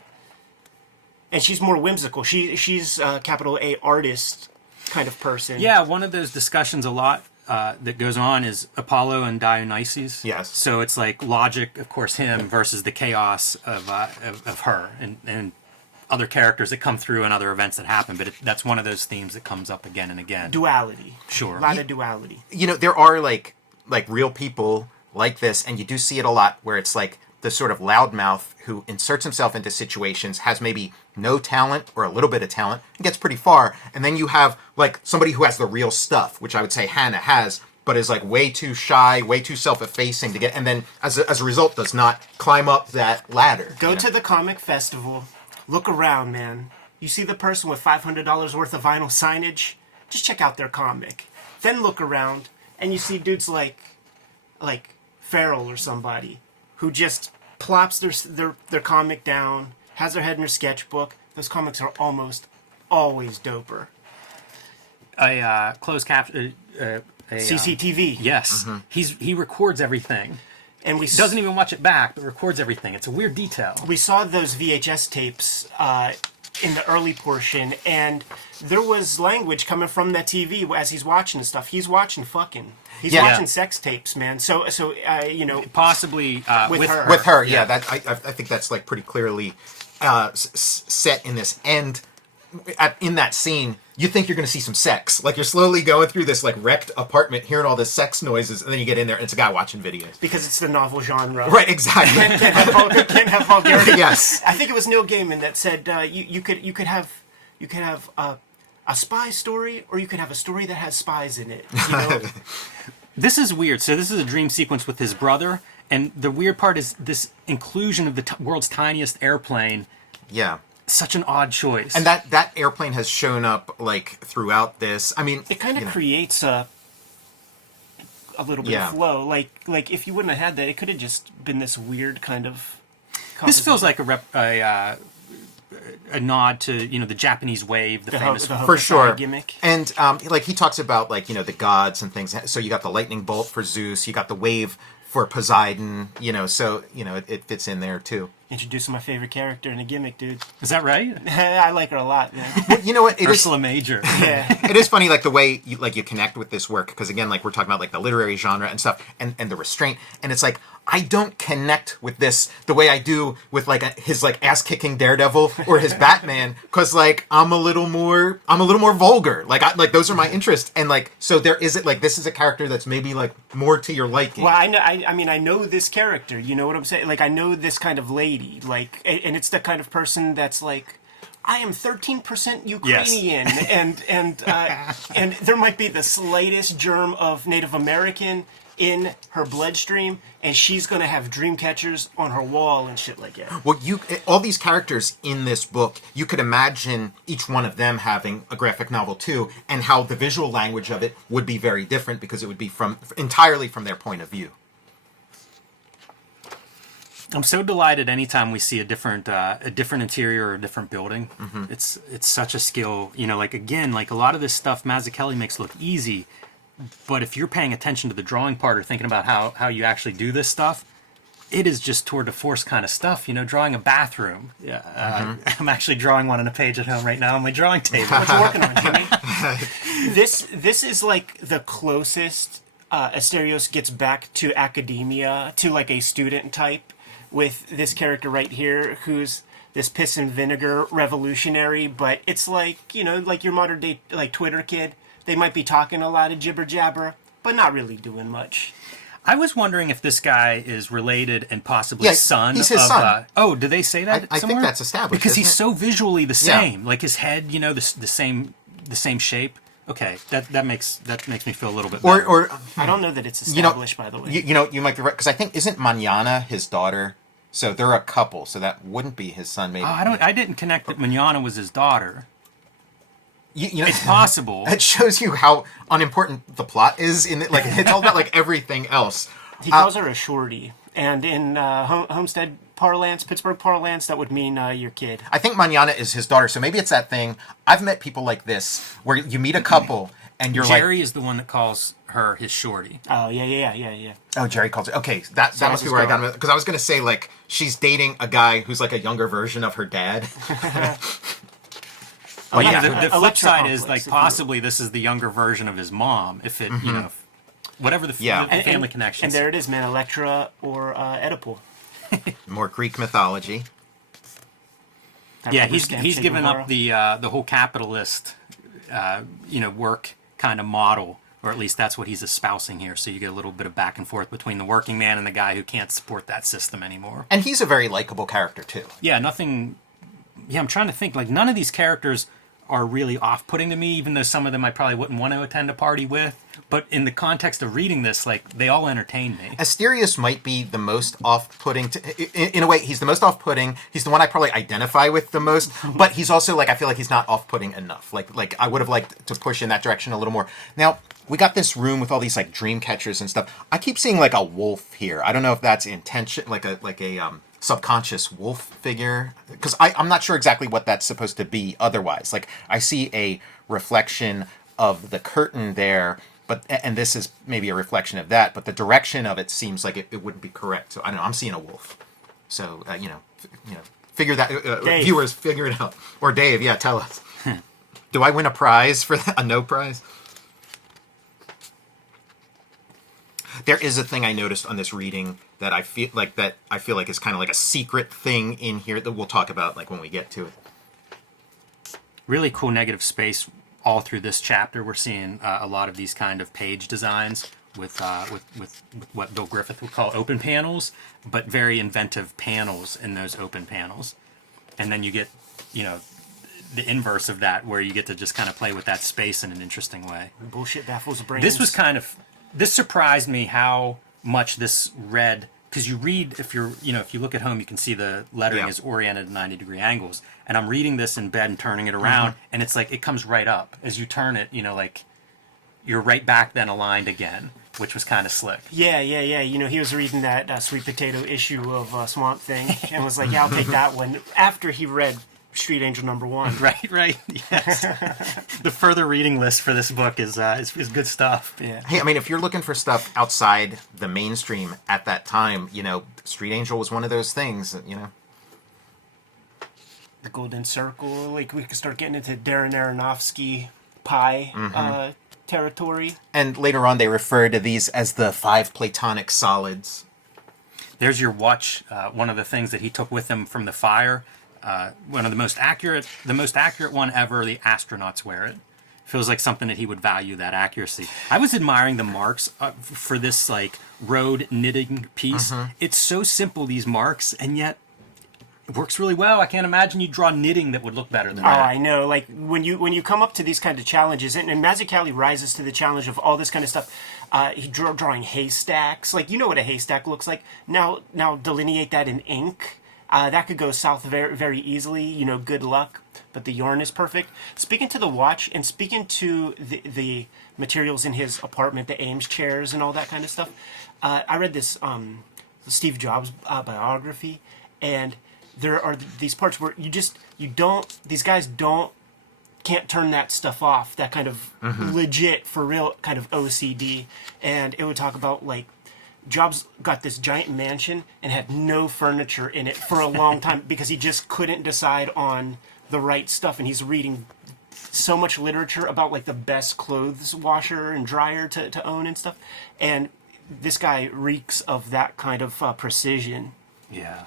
And she's more whimsical. She's capital A artist kind of person. Yeah, one of those discussions a lot that goes on is Apollo and Dionysus. Yes. So it's like logic, of course, him versus the chaos of her and other characters that come through and other events that happen. But that's one of those themes that comes up again and again. Duality. Sure. A lot of duality. There are like real people like this, and you do see it a lot where it's like the sort of loudmouth who inserts himself into situations, has maybe no talent or a little bit of talent, and gets pretty far. And then you have like somebody who has the real stuff, which I would say Hannah has, but is like way too shy, way too self-effacing to get, and then as a result does not climb up that ladder. Go to the comic festival. Look around, man. You see the person with $500 worth of vinyl signage? Just check out their comic. Then look around, and you see dudes like Farrell or somebody who just plops their comic down, has their head in their sketchbook. Those comics are almost always doper. A closed caption. CCTV. Yes, he records everything. And we Doesn't even watch it back, but records everything. It's a weird detail. we saw those VHS tapes in the early portion, and there was language coming from that TV as he's watching stuff. He's watching fucking. He's Yeah. watching sex tapes, man. So Possibly With her. With her, yeah. That I think that's like pretty clearly set in this. And in that scene, you think you're going to see some sex. Like you're slowly going through this like wrecked apartment, hearing all this sex noises, and then you get in there and it's a guy watching videos. because it's the novel genre. Right, exactly. Can't have vulgarity. Yes. I think it was Neil Gaiman that said you could have a spy story, or you could have a story that has spies in it. You know? This is weird. So this is a dream sequence with his brother, and the weird part is this inclusion of the world's tiniest airplane. Yeah. Such an odd choice. And that airplane has shown up like throughout this. I mean, It kind of creates a little bit Yeah. of flow. Like if you wouldn't have had that, it could have just been this weird kind of. This feels like a nod to the Japanese wave, the famous the for Hokusai sure. gimmick. And like he talks about like the gods and things. So you got the lightning bolt for Zeus, you got the wave for Poseidon. So it fits in there too. Introducing my favorite character and a gimmick, dude. Is that right? I like her a lot, man. Well, you know what? Ursula Major. Yeah. It is funny, like the way you connect with this work, because again, like we're talking about like the literary genre and stuff, and the restraint, and it's like I don't connect with this the way I do with like his like ass kicking Daredevil or his Batman, because like I'm a little more vulgar. Like those are my interests, and like so there isn't like this is a character that's maybe like more to your liking. Well, I know. I mean, I know this character. You know what I'm saying? Like, I know this kind of lady. Like, and it's the kind of person that's like, I am 13% Ukrainian, and there might be the slightest germ of Native American in her bloodstream, and she's gonna have dream catchers on her wall and shit like that. Well, all these characters in this book, you could imagine each one of them having a graphic novel too, and how the visual language of it would be very different because it would be entirely from their point of view. I'm so delighted anytime we see a different interior or a different building. Mm-hmm. It's such a skill. You know, like again, like a lot of this stuff Mazzucchelli makes look easy, but if you're paying attention to the drawing part or thinking about how you actually do this stuff, it is just tour de force kind of stuff. You know, drawing a bathroom. Yeah, I'm actually drawing one on a page at home right now on my drawing table. What you working on, Jimmy? This is like the closest Asterios gets back to academia, to like a student type, with this character right here, who's this piss and vinegar revolutionary, but it's like, you know, like your modern day like Twitter kid. They might be talking a lot of jibber jabber, but not really doing much. I was wondering if this guy is related and possibly Yeah, son he's his of. son. Do they say that? I think somewhere? that's established, because he's isn't so visually the Yeah. same. Like his head, you know, the same shape. Okay, that makes me feel a little bit better. Or I don't know that it's established, by the way. you might be right because I think isn't Manana his daughter? So they're a couple. So that wouldn't be his son. Maybe I didn't connect that Manana was his daughter. You know, It's possible. It shows you how unimportant the plot is. In it. Like it's all about like everything else. He calls her a shorty, and in Homestead parlance, Pittsburgh parlance, that would mean your kid. I think Manana is his daughter. So maybe it's that thing. I've met people like this where you meet a couple and you're Jerry is the one that calls her his shorty. Oh yeah. oh, Jerry calls it. Okay, that must be his where I got girl. him. Because I was going to say like she's dating a guy who's like a younger version of her dad. Well, yeah, yeah, the flip Electra side complex, is like if you possibly this is the younger version of his mom. If it, you know, whatever the family connections. And there it is, man. Electra or Oedipal. More Greek mythology. That Yeah, rubber he's stamp given Che up the whole capitalist, work kind of model, or at least that's what he's espousing here. So you get a little bit of back and forth between the working man and the guy who can't support that system anymore. And he's a very likable character too. Yeah, nothing. Yeah, I'm trying to think. Like none of these characters are really off-putting to me, even though some of them I probably wouldn't want to attend a party with. But in the context of reading this, like they all entertain me. Asterios might be the most off-putting. In a way, he's the most off-putting. He's the one I probably identify with the most. But he's also like I feel like he's not off-putting enough. Like I would have liked to push in that direction a little more. Now we got this room with all these like dream catchers and stuff. I keep seeing like a wolf here. I don't know if that's intention, like a subconscious wolf figure, because I'm not sure exactly what that's supposed to be. Otherwise, like I see a reflection of the curtain there. And this is maybe a reflection of that, but the direction of it seems like it wouldn't be correct. So I don't know. I'm seeing a wolf. So figure that. Viewers, figure it out. Or Dave, yeah, tell us. Do I win a prize for that? A no prize? There is a thing I noticed on this reading that I feel like is kind of like a secret thing in here that we'll talk about like when we get to it. Really cool negative space. All through this chapter, we're seeing a lot of these kind of page designs with what Bill Griffith would call open panels, but very inventive panels in those open panels. And then you get, the inverse of that, where you get to just kind of play with that space in an interesting way. Bullshit baffles brains. This surprised me how much this read, because you read, if you look at home, you can see the lettering is oriented at 90-degree angles. And I'm reading this in bed and turning it around, and it's like it comes right up. As you turn it, like you're right back then aligned again, which was kind of slick. Yeah. He was reading that sweet potato issue of Swamp Thing and was like, yeah, I'll take that one. After he read Street Angel #1. Right. Yes. The further reading list for this book is good stuff. Yeah. Hey, I mean, if you're looking for stuff outside the mainstream at that time, Street Angel was one of those things, the Golden Circle. Like we could start getting into Darren Aronofsky pie territory. And later on, they refer to these as the 5 Platonic solids. There's your watch. One of the things that he took with him from the fire. One of the most accurate one ever. The astronauts wear it. Feels like something that he would value, that accuracy. I was admiring the marks for this like road knitting piece. It's so simple, these marks, and yet it works really well. I can't imagine you draw knitting that would look better than Oh, that. I know. Like when you come up to these kind of challenges, and Mazzucchelli rises to the challenge of all this kind of stuff. He drawing haystacks. Like you know what a haystack looks like. Now delineate that in ink. That could go south very, very easily. You know, good luck. But the yarn is perfect. Speaking to the watch and speaking to the materials in his apartment, the Ames chairs and all that kind of stuff, I read this Steve Jobs biography, and there are these parts where these guys can't turn that stuff off, that kind of legit, for real kind of OCD. And it would talk about like Jobs got this giant mansion and had no furniture in it for a long time because he just couldn't decide on the right stuff, and he's reading so much literature about like the best clothes washer and dryer to own and stuff, and this guy reeks of that kind of precision, Yeah.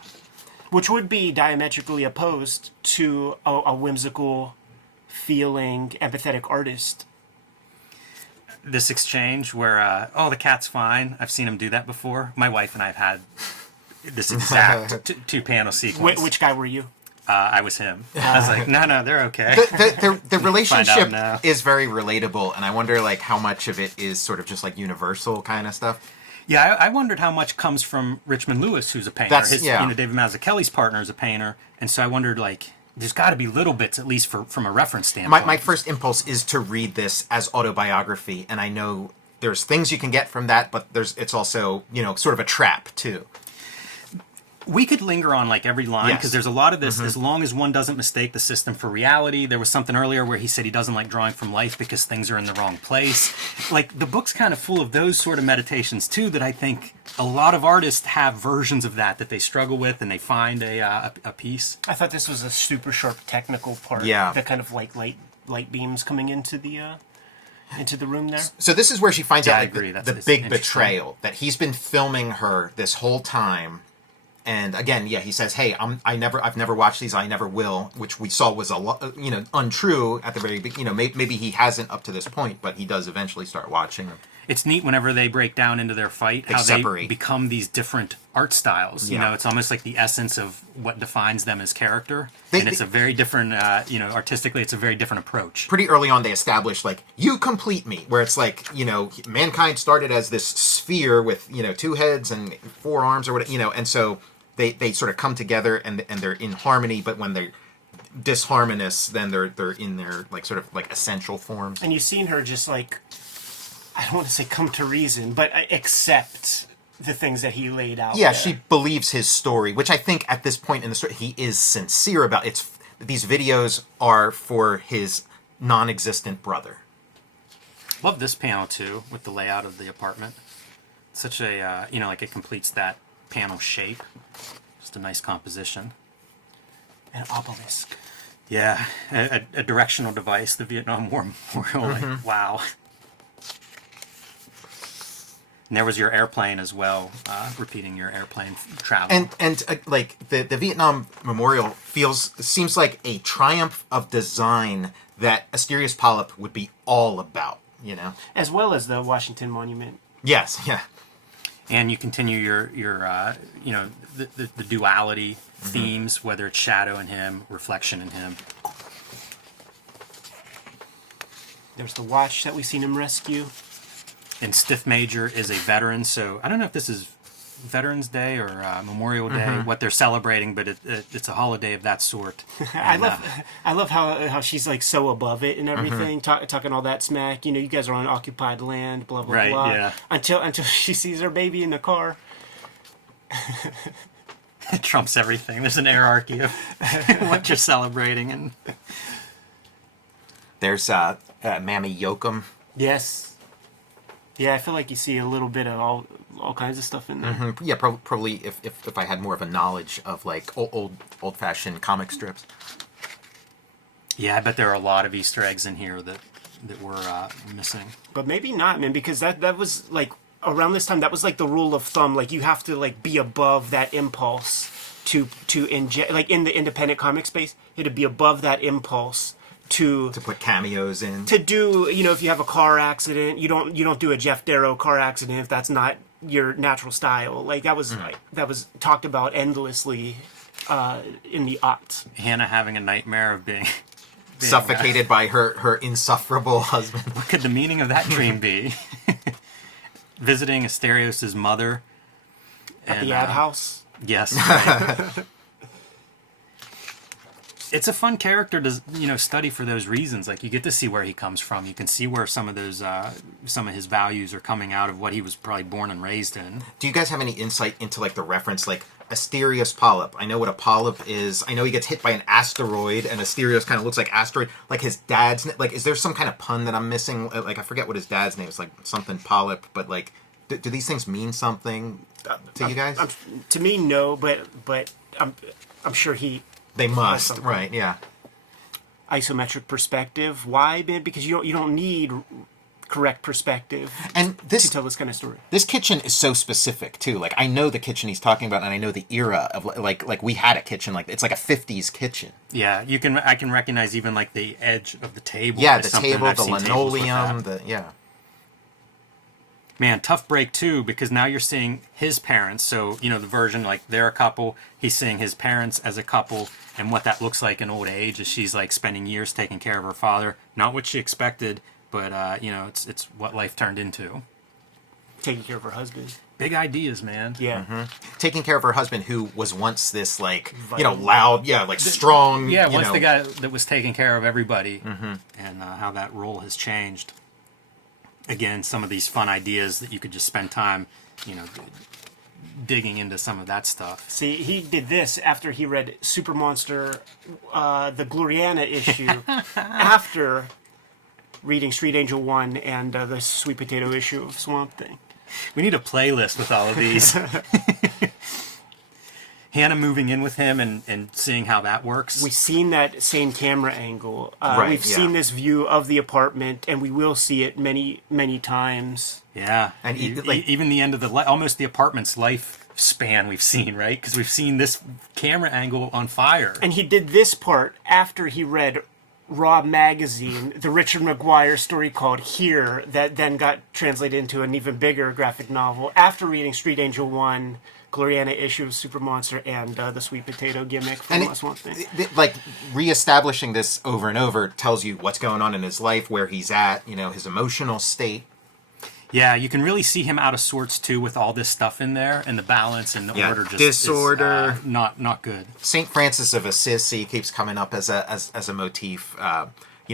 which would be diametrically opposed to a whimsical feeling empathetic artist. This exchange where, the cat's fine. I've seen him do that before. My wife and I have had this exact two-panel sequence. Which guy were you? I was him. I was like, no, they're okay. The relationship now. is very relatable, and I wonder like how much of it is sort of just like universal kind of stuff. Yeah, I wondered how much comes from Richmond Lewis, who's a painter. That's- yeah. David Mazzucchelli's partner is a painter, and so I wondered, like, there's got to be little bits, at least from a reference standpoint. My first impulse is to read this as autobiography, and I know there's things you can get from that, but it's also, sort of a trap too. We could linger on like every line because Yes. there's a lot of this. As long as one doesn't mistake the system for reality. There was something earlier where he said he doesn't like drawing from life because things are in the wrong place. Like the book's kind of full of those sort of meditations too. That I think a lot of artists have versions of that they struggle with, and they find a piece. I thought this was a super sharp technical part. Yeah. The kind of like light beams coming into the room there. So this is where she finds Yeah, out I like, agree. That's the it's big interesting. betrayal, that he's been filming her this whole time. And again, yeah, he says, "Hey, I've never watched these. I never will," which we saw was a lot, untrue at the very beginning. Maybe he hasn't up to this point, but he does eventually start watching them. It's neat whenever they break down into their fight, They how separate. they become these different art styles. Yeah. It's almost like the essence of what defines them as character. They- and it's a very different, artistically, it's a very different approach. Pretty early on, they establish like you complete me, where it's like mankind started as this sphere with 2 heads and 4 arms or whatever, and so they sort of come together and they're in harmony, but when they're disharmonious, then they're in their like sort of like essential forms. And you've seen her just like, I don't want to say come to reason, but accept the things that he laid out. Yeah, there. she believes his story, which I think at this point in the story he is sincere about. These videos are for his non-existent brother. Love this panel too, with the layout of the apartment. Such a, like it completes that panel shape. Just a nice composition. An obelisk. Yeah, a directional device, the Vietnam War Memorial. Like, wow. And there was your airplane as well, repeating your airplane travel. And like the Vietnam Memorial seems like a triumph of design that Asterios Polyp would be all about, As well as the Washington Monument. Yes, yeah. And you continue your the duality themes, whether it's shadow in him, reflection in him. There's the watch that we've seen him rescue. And Stiff Major is a veteran, so I don't know if this is Veterans Day or Memorial Day, what they're celebrating, but it's a holiday of that sort. I And, love how she's like so above it and everything, talking all that smack. You guys are on occupied land, blah blah Right, blah. yeah. Until she sees her baby in the car. it trumps everything. There's an hierarchy of what you're celebrating, and There's Mammy Yoakum. Yes. Yeah, I feel like you see a little bit of all kinds of stuff in there. Yeah, probably if I had more of a knowledge of like old fashioned comic strips. Yeah, I bet there are a lot of Easter eggs in here that we're missing. But maybe not, man, because that was like around this time. That was like the rule of thumb. Like you have to like be above that impulse to inject. Like in the independent comic space, it'd be above that impulse to put cameos in. to do. You know, if you have a car accident, you don't do a Jeff Darrow car accident if that's not your natural style. Like that was that was talked about endlessly in the aughts. Hannah having a nightmare of being Suffocated by her insufferable husband. What could the meaning of that dream be? Visiting Asterios' mother At the ad house. Yes. Right. It's a fun character to study for those reasons. Like you get to see where he comes from. You can see where some of those some of his values are coming out of what he was probably born and raised in. Do you guys have any insight into like the reference, like Asterios Polyp? I know what a polyp is. I know he gets hit by an asteroid, and Asterios kind of looks like asteroid. Like his dad's like, is there some kind of pun that I'm missing? Like I forget what his dad's name is. Like something Polyp, but like, do these things mean something to you guys? To me, no, but I'm sure he. They must, something. right? Yeah. Isometric perspective. Why, man? Because you don't need correct perspective And to this tell this kind of story. this kitchen is so specific too. Like I know the kitchen he's talking about, and I know the era of like we had a kitchen like it's like a 50s kitchen. Yeah, I can recognize even like the edge of the table. Yeah, as the something table, I've the seen tables with linoleum, that. yeah. Man, tough break too, because now you're seeing his parents. So, the version, like, they're a couple. He's seeing his parents as a couple and what that looks like in old age as she's, like, spending years taking care of her father. Not what she expected, but, it's what life turned into. Taking care of her husband. Big ideas, man. Yeah. Taking care of her husband, who was once this like Vital. loud, like strong. Yeah, once the guy that was taking care of everybody, and how that role has changed. Again, some of these fun ideas that you could just spend time, digging into some of that stuff. See, he did this after he read Super Monster, the Gloriana issue, after reading Street Angel 1 and the Sweet Potato issue of Swamp Thing. We need a playlist with all of these. Hannah moving in with him and seeing how that works. We've seen that same camera angle. Right, We've yeah. seen this view of the apartment, and we will see it many, many times. Yeah, And even the end of almost the apartment's lifespan we've seen, right? Because we've seen this camera angle on fire. And he did this part after he read Raw Magazine, the Richard Maguire story called Here, that then got translated into an even bigger graphic novel after reading Street Angel 1, Gloriana issue of Super Monster, and the Sweet Potato gimmick from Swamp Thing. Like reestablishing this over and over tells you what's going on in his life, where he's at, his emotional state. Yeah, you can really see him out of sorts too with all this stuff in there, and the balance and the order just disorder. is, not good. Saint Francis of Assisi keeps coming up as a motif.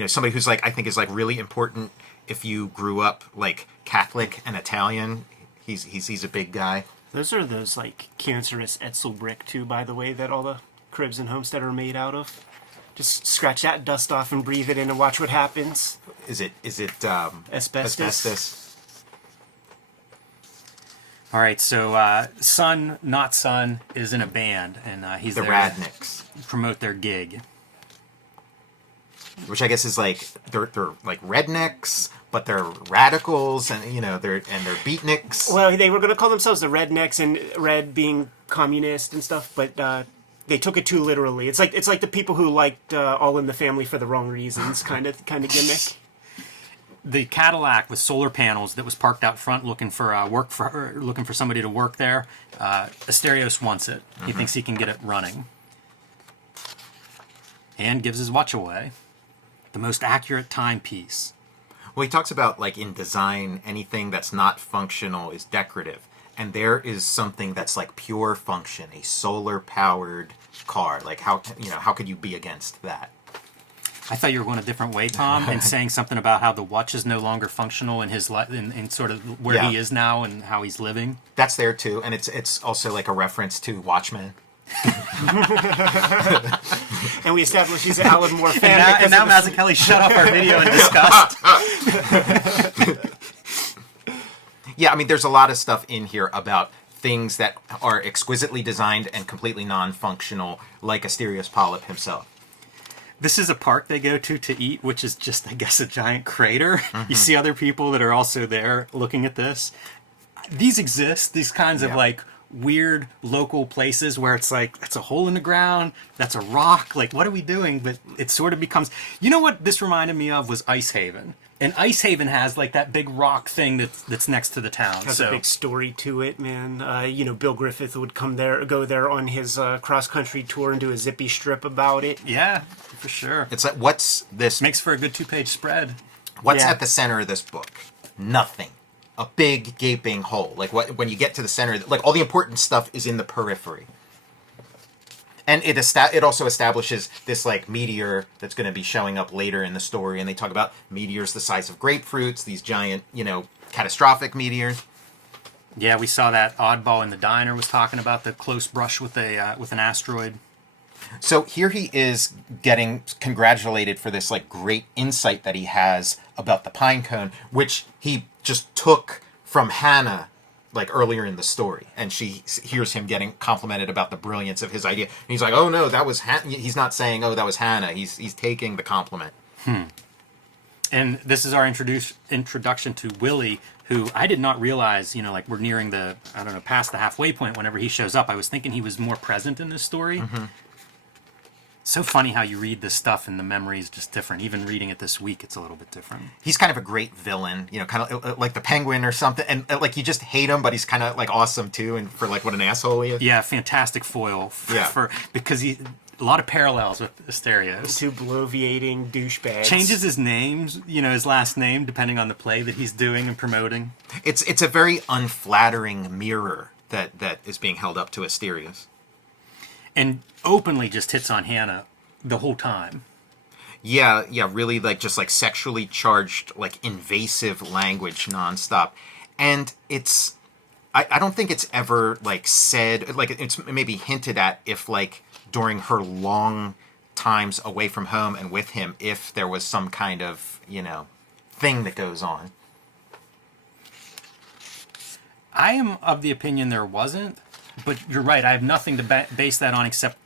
Somebody who's like I think is like really important if you grew up like Catholic and Italian. He's a big guy. Those are those like cancerous Etzel brick too, by the way, that all the cribs in Homestead are made out of. Just scratch that dust off and breathe it in and watch what happens. Is it Asbestos. All right, so Son, Not Son, is in a band, and he's The there Radnicks, to promote their gig. which I guess is like they're like rednecks, but they're radicals, and they're beatniks. Well, they were going to call themselves the Rednecks, and red being communist and stuff, but they took it too literally. It's like the people who liked All in the Family for the wrong reasons, kind of gimmick. The Cadillac with solar panels that was parked out front, looking for looking for somebody to work there. Asterios wants it. He thinks he can get it running, and gives his watch away. The most accurate timepiece. Well, he talks about like in design, anything that's not functional is decorative, and there is something that's like pure function, a solar-powered car. Like how could you be against that? I thought you were going a different way, Tom, and saying something about how the watch is no longer functional in his life, in sort of where he is now and how he's living. That's there too, and it's also like a reference to Watchmen. And we established he's an Alan Moore fan. And now Mazzucchelli shut off our video in disgust. Yeah, I mean, there's a lot of stuff in here about things that are exquisitely designed and completely non-functional, like Asterios Polyp himself. This is a park they go to eat, which is just, I guess, a giant crater. You see other people that are also there looking at this. These exist, these kinds of like weird local places where it's like, that's a hole in the ground, that's a rock, like what are we doing? But it sort of becomes, you know what this reminded me of was Ice Haven. And Ice Haven has like that big rock thing that's next to the town. Has a big story to it, man. Bill Griffith would go there on his cross-country tour and do a zippy strip about it. Yeah, for sure. It's like, what's this? Makes for a good 2-page spread. What's at the center of this book? Nothing. A big gaping hole. Like when you get to the center, like all the important stuff is in the periphery. And it also establishes this like meteor that's going to be showing up later in the story, and they talk about meteors the size of grapefruits, these giant, catastrophic meteors. Yeah, we saw that oddball in the diner was talking about the close brush with an asteroid. So here he is getting congratulated for this like great insight that he has about the pine cone, which he just took from Hannah like earlier in the story, and she hears him getting complimented about the brilliance of his idea, and he's like, "Oh no, that was He's not saying, "Oh, that was Hannah." He's taking the compliment. And this is our introduction to Willie, who I did not realize, like we're nearing past the halfway point. Whenever he shows up, I was thinking he was more present in this story. Mm-hmm. So funny how you read this stuff and the memory is just different. Even reading it this week, it's a little bit different. He's kind of a great villain, kind of like the Penguin or something. And like you just hate him, but he's kind of like awesome too. And for like what an asshole he is. Yeah, fantastic foil. Because a lot of parallels with Asterios. Two bloviating douchebags. Changes his name, his last name, depending on the play that he's doing and promoting. It's a very unflattering mirror that is being held up to Asterios. And openly just hits on Hannah the whole time. Yeah, really like just like sexually charged, like invasive language nonstop. And I don't think it's ever like said, like it's maybe hinted at if like during her long times away from home and with him, if there was some kind of, thing that goes on. I am of the opinion there wasn't. But you're right. I have nothing to base that on except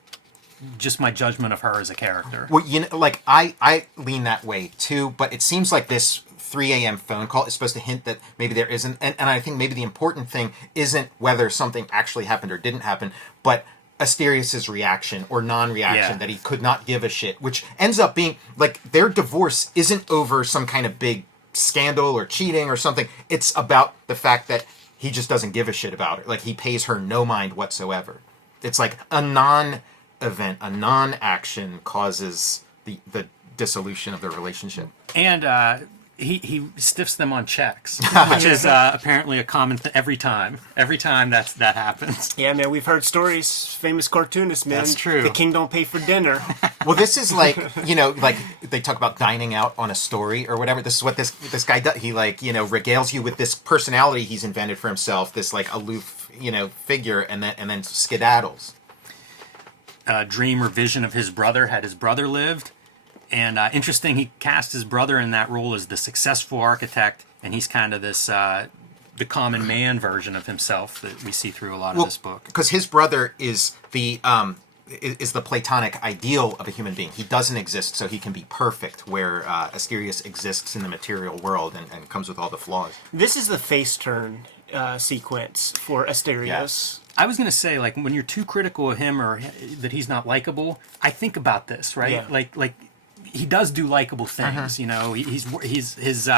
just my judgment of her as a character. Well, like I lean that way too. But it seems like this 3 a.m. phone call is supposed to hint that maybe there isn't. And I think maybe the important thing isn't whether something actually happened or didn't happen, but Asterios' reaction or non-reaction, that he could not give a shit, which ends up being like their divorce isn't over some kind of big scandal or cheating or something. It's about the fact that he just doesn't give a shit about it. Like, he pays her no mind whatsoever. It's like a non-event, a non-action causes the dissolution of their relationship. And he stiffs them on checks, which is apparently a common every time. Every time that happens. Yeah, man, we've heard stories. Famous cartoonist, man. That's true. The king don't pay for dinner. Well, this is like, like they talk about dining out on a story or whatever. This is what this guy does. He regales you with this personality he's invented for himself, this like aloof, figure, and then skedaddles. Dream or vision of his brother had his brother lived. And interesting, he cast his brother in that role as the successful architect, and he's kind of this the common man version of himself that we see through a lot of this book. Because his brother is the platonic ideal of a human being. He doesn't exist, so he can be perfect, where Asterios exists in the material world and comes with all the flaws. This is the face turn sequence for Asterios. Yes. I was going to say, like, when you're too critical of him or that he's not likable, I think about this, right? Yeah. Like he does do likable things, He's his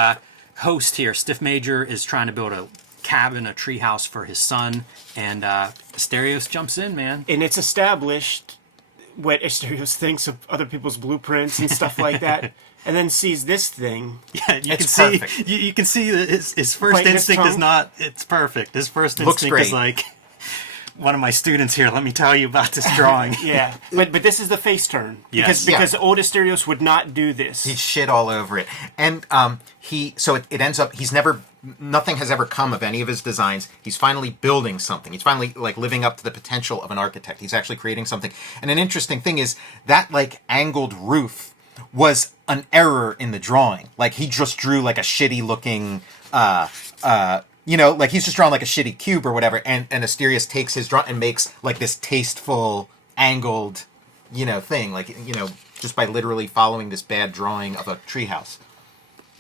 host here, Stiff Major, is trying to build a cabin, a treehouse for his son, and Asterios jumps in, man. And it's established what Asterios thinks of other people's blueprints and stuff like that, and then sees this thing. Yeah, you It's can perfect. see you can see that his first Biting his instinct is tongue. not. It's perfect. His first Looks instinct great. is like, one of my students here. Let me tell you about this drawing. Yeah, but this is the face turn. Yes. Because old Asterios would not do this. He's shit all over it. And it ends up, nothing has ever come of any of his designs. He's finally building something. He's finally like living up to the potential of an architect. He's actually creating something. And an interesting thing is that like angled roof was an error in the drawing. Like, he just drew like a shitty looking, like he's just drawn like a shitty cube or whatever. And Asterios takes his drawing and makes like this tasteful, angled, thing, like, just by literally following this bad drawing of a treehouse.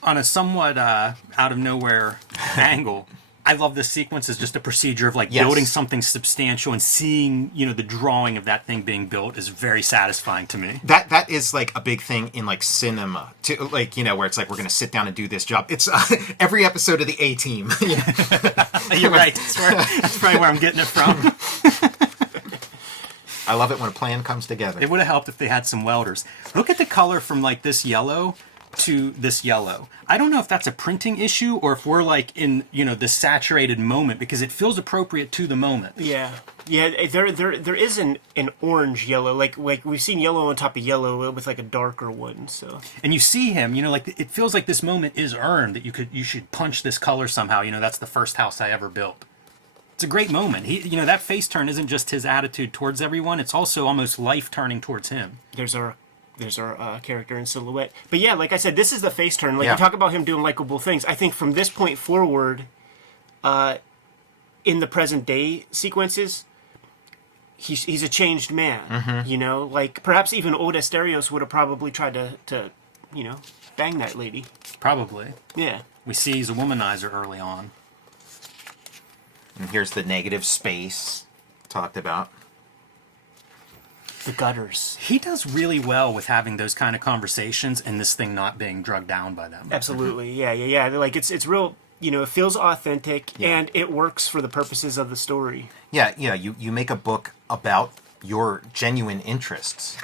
On a somewhat out of nowhere angle, I love this sequence as just a procedure of like Yes. building something substantial and seeing, the drawing of that thing being built is very satisfying to me. That is like a big thing in like cinema, to like, where it's like we're gonna sit down and do this job. It's every episode of the A-Team. You're right. That's probably where I'm getting it from. I love it when a plan comes together. It would have helped if they had some welders. Look at the color from like this yellow to this yellow. I don't know if that's a printing issue or if we're like in, this saturated moment, because it feels appropriate to the moment. Yeah. There is an orange yellow, like we've seen yellow on top of yellow with like a darker one. So. And you see him, like it feels like this moment is earned, that you should punch this color somehow. That's the first house I ever built. It's a great moment. He, that face turn isn't just his attitude towards everyone. It's also almost life turning towards him. There's our character in silhouette. But yeah, like I said, this is the face turn. Like, Yeah. you talk about him doing likable things. I think from this point forward, in the present day sequences, he's a changed man. Mm-hmm. Like perhaps even old Asterios would have probably tried to bang that lady. Probably. Yeah. We see he's a womanizer early on. And here's the negative space talked about. The gutters. He does really well with having those kind of conversations and this thing not being drugged down by them. Absolutely. Yeah. Like it's real. It feels authentic and it works for the purposes of the story. Yeah, you make a book about your genuine interests.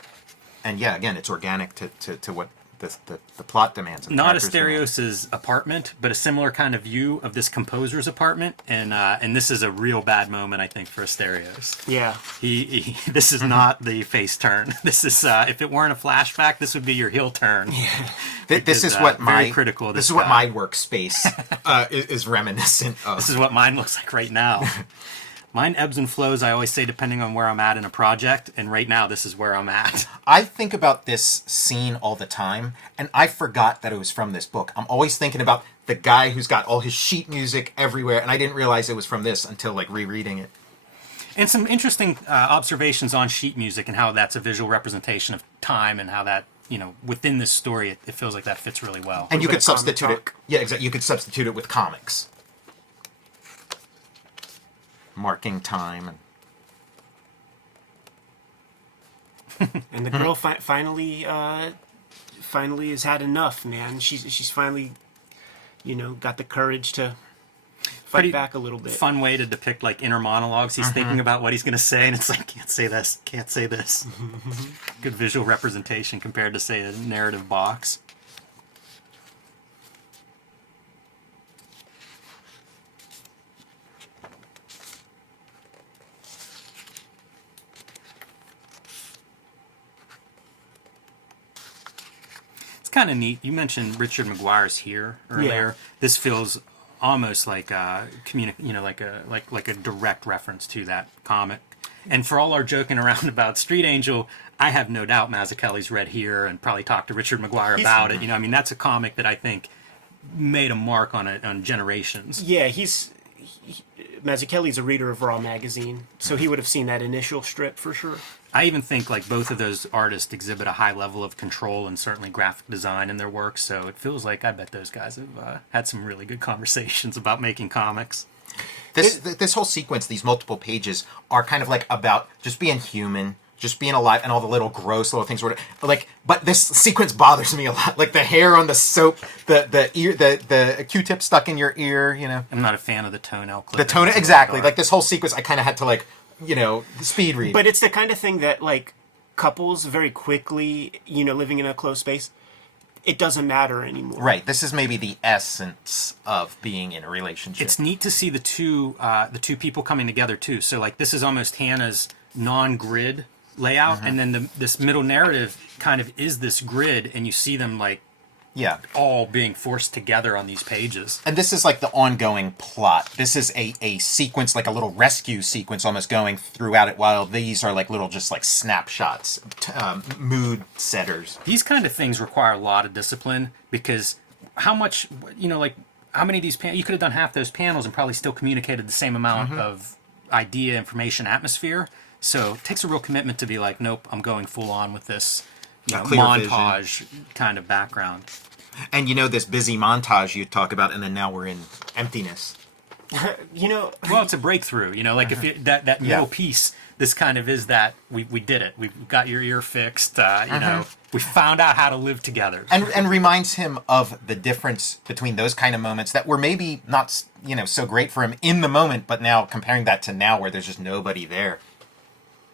And yeah, again, it's organic to what the plot demands. And the Not characters demand. Asterios' apartment, but a similar kind of view of this composer's apartment, and this is a real bad moment, I think, for Asterios. Yeah. He this is not the face turn. This is if it weren't a flashback, this would be your heel turn. Yeah. This is what very critical of this this is what guy. my workspace is reminiscent of. This is what mine looks like right now. Mine ebbs and flows, I always say, depending on where I'm at in a project, and right now this is where I'm at. I think about this scene all the time, and I forgot that it was from this book. I'm always thinking about the guy who's got all his sheet music everywhere, and I didn't realize it was from this until like rereading it. And some interesting observations on sheet music and how that's a visual representation of time and how that, within this story, it feels like that fits really well. And you bit could of comic substitute it. talk. Yeah, exactly. You could substitute it with comics, marking time. And the girl finally has had enough, man. She's finally, got the courage to fight Pretty back a little bit. Fun way to depict like inner monologues. He's thinking about what he's going to say, and it's like, can't say this, can't say this. Good visual representation compared to, say, a narrative box. Kind of neat. You mentioned Richard Maguire's here earlier. Yeah. This feels almost like a like a direct reference to that comic. And for all our joking around about Street Angel, I have no doubt Mazzucchelli's read here and probably talked to Richard Maguire about it. That's a comic that I think made a mark on generations. Yeah, Mazzucchelli's a reader of Raw magazine, so he would have seen that initial strip for sure. I even think like both of those artists exhibit a high level of control and certainly graphic design in their work. So it feels like I bet those guys have had some really good conversations about making comics. This whole sequence, these multiple pages, are kind of like about just being human, just being alive, and all the little gross little things. Like, but this sequence bothers me a lot. Like the hair on the soap, the ear, the Q-tip stuck in your ear. I'm not a fan of the toenail clip. The toenail, exactly. Like this whole sequence, I kind of had to like, speed read. But it's the kind of thing that like couples very quickly, living in a close space, it doesn't matter anymore. Right. This is maybe the essence of being in a relationship. It's neat to see the two people coming together too. So like this is almost Hannah's non-grid layout, and then this middle narrative kind of is this grid, and you see them like all being forced together on these pages. And this is like the ongoing plot. This is a sequence, like a little rescue sequence almost going throughout it, while these are like little just like snapshots, mood setters. These kind of things require a lot of discipline, because how much, how many of these you could have done half those panels and probably still communicated the same amount of idea, information, atmosphere. So it takes a real commitment to be like, nope, I'm going full on with this clear montage kind of background. And this busy montage you talk about, and then now we're in emptiness. Well, it's a breakthrough, like if that middle piece, this kind of is that we did it. We've got your ear fixed, we found out how to live together. And reminds him of the difference between those kind of moments that were maybe not, so great for him in the moment, but now comparing that to now where there's just nobody there.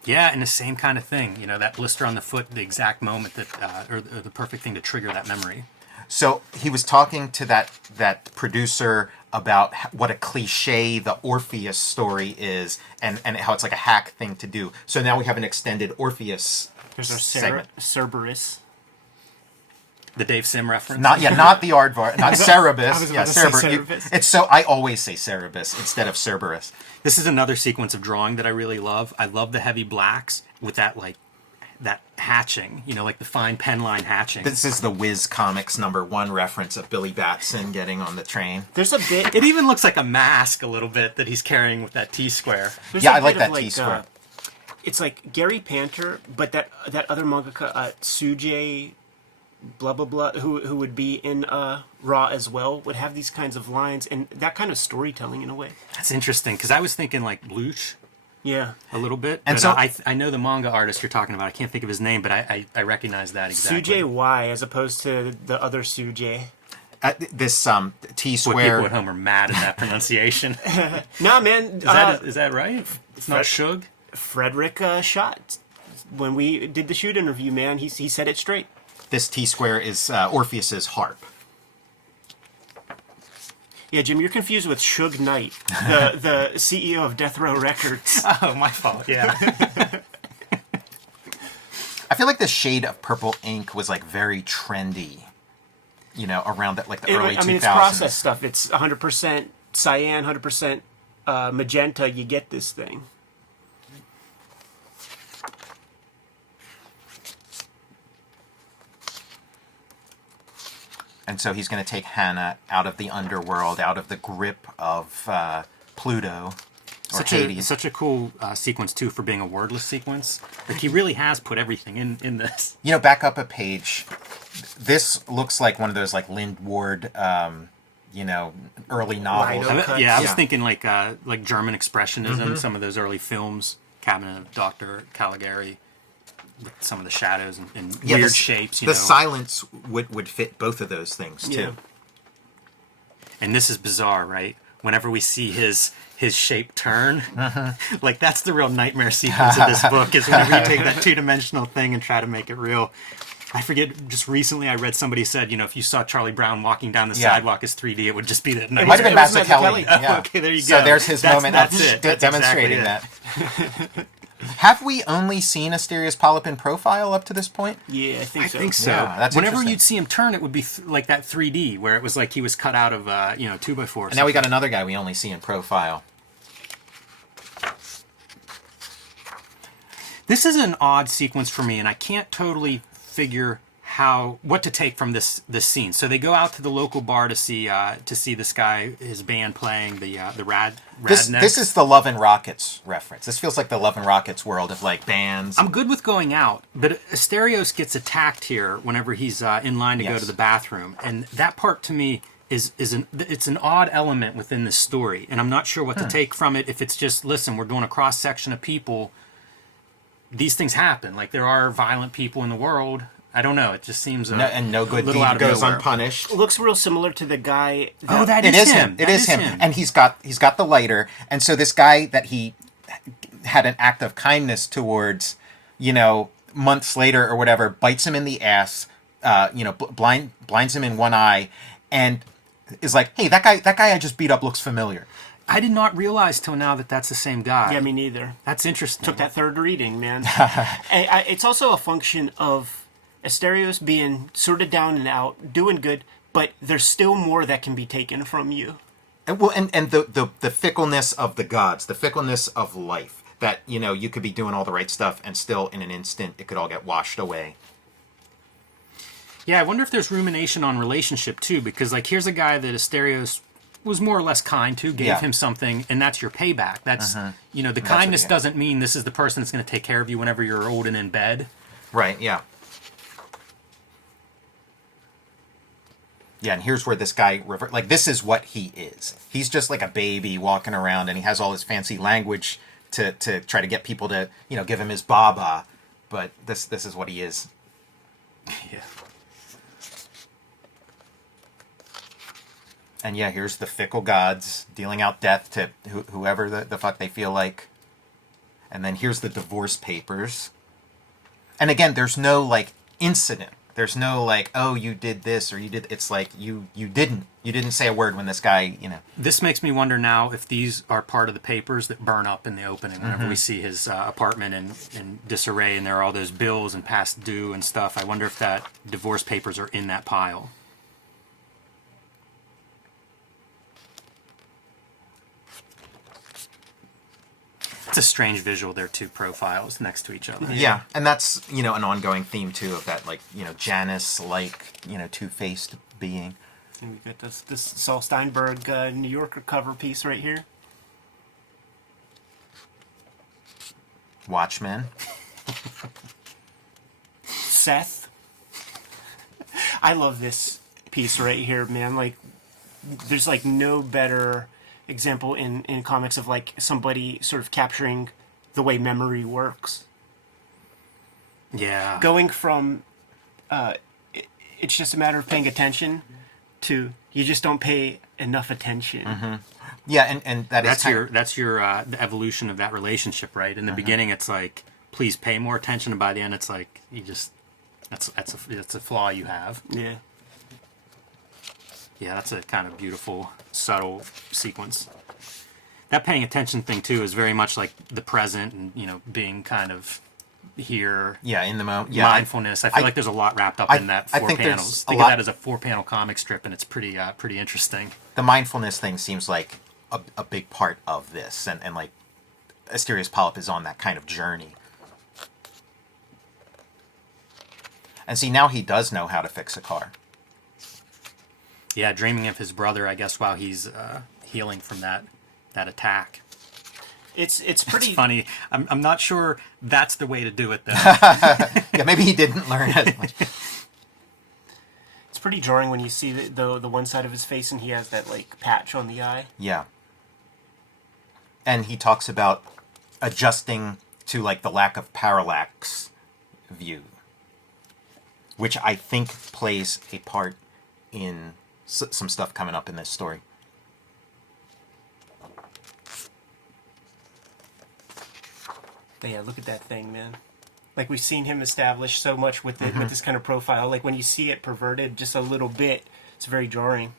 Yeah, and the same kind of thing, that blister on the foot, the exact moment that, or the perfect thing to trigger that memory. So he was talking to that producer about what a cliche the Orpheus story is, and how it's like a hack thing to do. So now we have an extended Orpheus There's our segment. Cerberus. The Dave Sim reference? Not the aardvark, not Cerebus. I was about to say Cerebus. It's so I always say Cerebus instead of Cerberus. This is another sequence of drawing that I really love. I love the heavy blacks with that that hatching, like the fine pen line hatching. This is the Whiz Comics #1 reference of Billy Batson getting on the train. There's a bit. It even looks like a mask a little bit that he's carrying with that T-square. Yeah, I like that T-square. It's like Gary Panter, but that other mangaka, Suje, blah blah blah, who would be in Raw as well, would have these kinds of lines and that kind of storytelling in a way. That's interesting because I was thinking like Bluch. Yeah, a little bit. And but so I know the manga artist you're talking about. I can't think of his name, but I recognize that exactly. Suje Y as opposed to the other Suje. This T-square. What people at home are mad at that pronunciation. Nah, man. Is that right? It's not Shug? Frederick Schott. When we did the shoot interview, man, he said it straight. This T-square is Orpheus's harp. Yeah, Jim, you're confused with Suge Knight, the CEO of Death Row Records. Oh, my fault. Yeah. I feel like the shade of purple ink was like very trendy, around that the early 2000s. I mean, it's process stuff. It's 100% cyan, 100% magenta. You get this thing. And so he's going to take Hannah out of the underworld, out of the grip of Pluto or Hades. Such a cool sequence, too, for being a wordless sequence. Like, he really has put everything in this. Back up a page. This looks like one of those, like, Lind Ward, early novels. I was thinking, like German Expressionism, some of those early films, Cabinet of Dr. Caligari. With some of the shadows and weird shapes, The silence would fit both of those things too. Yeah. And this is bizarre, right? Whenever we see his shape turn, like that's the real nightmare sequence of this book. Is whenever you take that 2-dimensional thing and try to make it real. I forget. Just recently, I read somebody said, if you saw Charlie Brown walking down the sidewalk as 3D, it would just be that. It might have been Mazzucchelli. Yeah. Okay, there you go. So there's his moment. That's it. That's demonstrating exactly that. Have we only seen Asterios Polyp in profile up to this point? Yeah, I think so. I think so. Yeah, that's Whenever interesting. you'd see him turn, it would be like that 3D, where it was like he was cut out of 2x4. And now we got another guy we only see in profile. This is an odd sequence for me, and I can't totally figure what to take from this scene. So they go out to the local bar to see this guy, his band playing the Radnecks. This is the Love and Rockets reference. This feels like the Love and Rockets world of like bands. I'm good with going out, but Asterios gets attacked here whenever he's in line to go to the bathroom, and that part to me it's an odd element within this story, and I'm not sure what to take from it. If it's just, listen, we're doing a cross section of people. These things happen. Like, there are violent people in the world. I don't know. It just seems no good little deed out of goes nowhere. Unpunished. It looks real similar to the guy. That It is is him. him. It That is him. And he's got the lighter. And so this guy that he had an act of kindness towards, months later or whatever, bites him in the ass, blinds him in one eye, and is like, hey, that guy I just beat up looks familiar. I did not realize till now that that's the same guy. Yeah, me neither. That's interesting. Took that third reading, man. It's also a function of Asterios being sort of down and out, doing good, but there's still more that can be taken from you. And the fickleness of the gods, the fickleness of life, that, you could be doing all the right stuff and still in an instant it could all get washed away. Yeah, I wonder if there's rumination on relationship too, because like here's a guy that Asterios was more or less kind to, gave him something, and that's your payback. That's the kindness doesn't mean this is the person that's going to take care of you whenever you're old and in bed. Right. Yeah. Yeah, and here's where this guy like this is what he is. He's just like a baby walking around, and he has all his fancy language to try to get people to give him his baba, but this is what he is. Yeah. And yeah, here's the fickle gods dealing out death to whoever the fuck they feel like. And then here's the divorce papers. And again, there's no like incident. There's no like, oh, you did this or you did. It's like you didn't say a word when this guy. This makes me wonder now if these are part of the papers that burn up in the opening. Whenever we see his apartment in disarray and there are all those bills and past due and stuff, I wonder if that divorce papers are in that pile. It's a strange visual. They're two profiles next to each other. Yeah, and that's an ongoing theme too of that like Janus like two-faced being. And we got this Saul Steinberg New Yorker cover piece right here. Watchmen. Seth. I love this piece right here, man. Like, there's like no better example in comics of like somebody sort of capturing the way memory works. Yeah. Going from it's just a matter of paying attention to you just don't pay enough attention. Yeah, and that's your the evolution of that relationship, right? In the beginning, it's like please pay more attention, and by the end, it's like you just that's a flaw you have. Yeah. Yeah, that's a kind of beautiful, subtle sequence. That paying attention thing too is very much like the present, and being kind of here. Yeah, in the moment. Yeah, mindfulness. I feel like there's a lot wrapped up in that 4 panels. Think of that as a 4-panel comic strip, and it's pretty interesting. The mindfulness thing seems like a big part of this, and like Asterios Polyp is on that kind of journey. And see, now he does know how to fix a car. Yeah, dreaming of his brother, I guess, while he's healing from that attack. It's pretty funny. I'm not sure that's the way to do it, though. Yeah, maybe he didn't learn as much. It's pretty jarring when you see the one side of his face and he has that like patch on the eye. Yeah. And he talks about adjusting to like the lack of parallax view, which I think plays a part in some stuff coming up in this story. But yeah, look at that thing, man. Like, we've seen him establish so much with with this kind of profile. Like, when you see it perverted just a little bit, it's very jarring.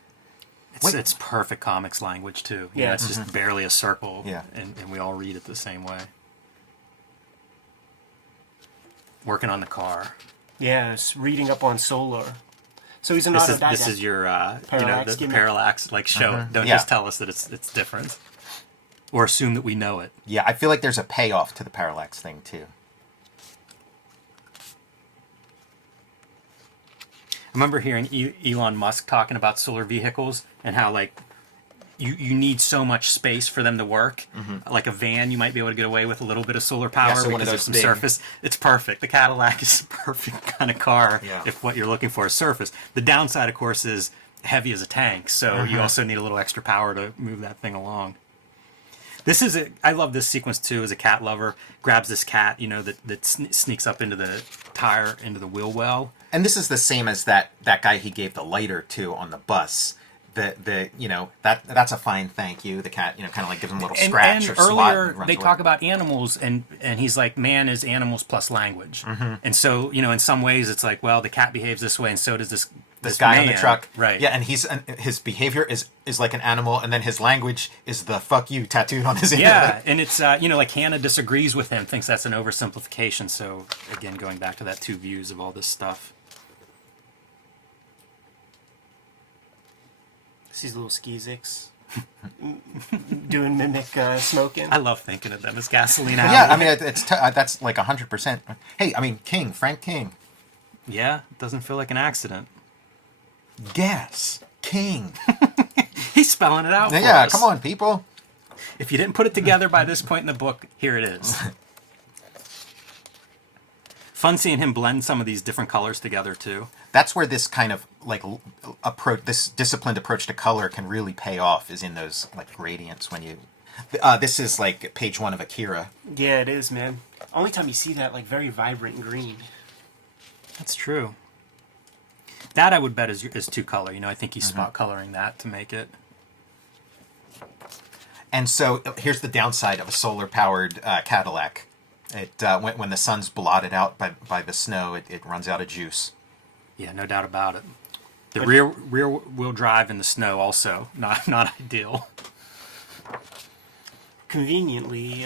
It's perfect comics language, too. Yeah, it's just barely a circle, yeah. and we all read it the same way. Working on the car. Yeah, it's reading up on solar. So he's an autodidact. This is your, parallax, the parallax, like, show it. Don't Yeah. just tell us that it's different. Or assume that we know it. Yeah, I feel like there's a payoff to the parallax thing, too. I remember hearing Elon Musk talking about solar vehicles and how, like, you need so much space for them to work. Like a van, you might be able to get away with a little bit of solar power so one because of there's those some big- surface. It's perfect. The Cadillac is the perfect kind of car if what you're looking for is surface. The downside, of course, is heavy as a tank, so you also need a little extra power to move that thing along. I love this sequence too. As a cat lover, grabs this cat, that sneaks up into the tire, into the wheel well. And this is the same as that guy he gave the lighter to on the bus. That's a fine thank you. The cat, kind of like gives him a little scratch and or swat. earlier And runs they away. talk about animals, and he's like, man is animals plus language. And so, in some ways it's like, well, the cat behaves this way, and so does this guy man. on the truck. Right. Yeah, and his behavior is like an animal, and then his language is the fuck you tattooed on his Yeah, and it's, like Hannah disagrees with him, thinks that's an oversimplification. So, again, going back to that two views of all this stuff. These little skeezicks doing mimic smoking. I love thinking of them as gasoline. Yeah, I mean, that's like 100%. Hey, I mean, Frank King. Yeah, it doesn't feel like an accident. Gas. King. He's spelling it out for Yeah, us. come on, people. If you didn't put it together by this point in the book, here it is. Fun seeing him blend some of these different colors together, too. That's where this kind of like approach, this disciplined approach to color, can really pay off. Is in those like gradients when you. This is like page 1 of Akira. Yeah, it is, man. Only time you see that like very vibrant green. That's true. That I would bet is two color. You know, I think he's spot coloring that to make it. And so here's the downside of a solar-powered Cadillac. It when the sun's blotted out by the snow, it runs out of juice. Yeah, no doubt about it. The rear wheel drive in the snow also not ideal. Conveniently,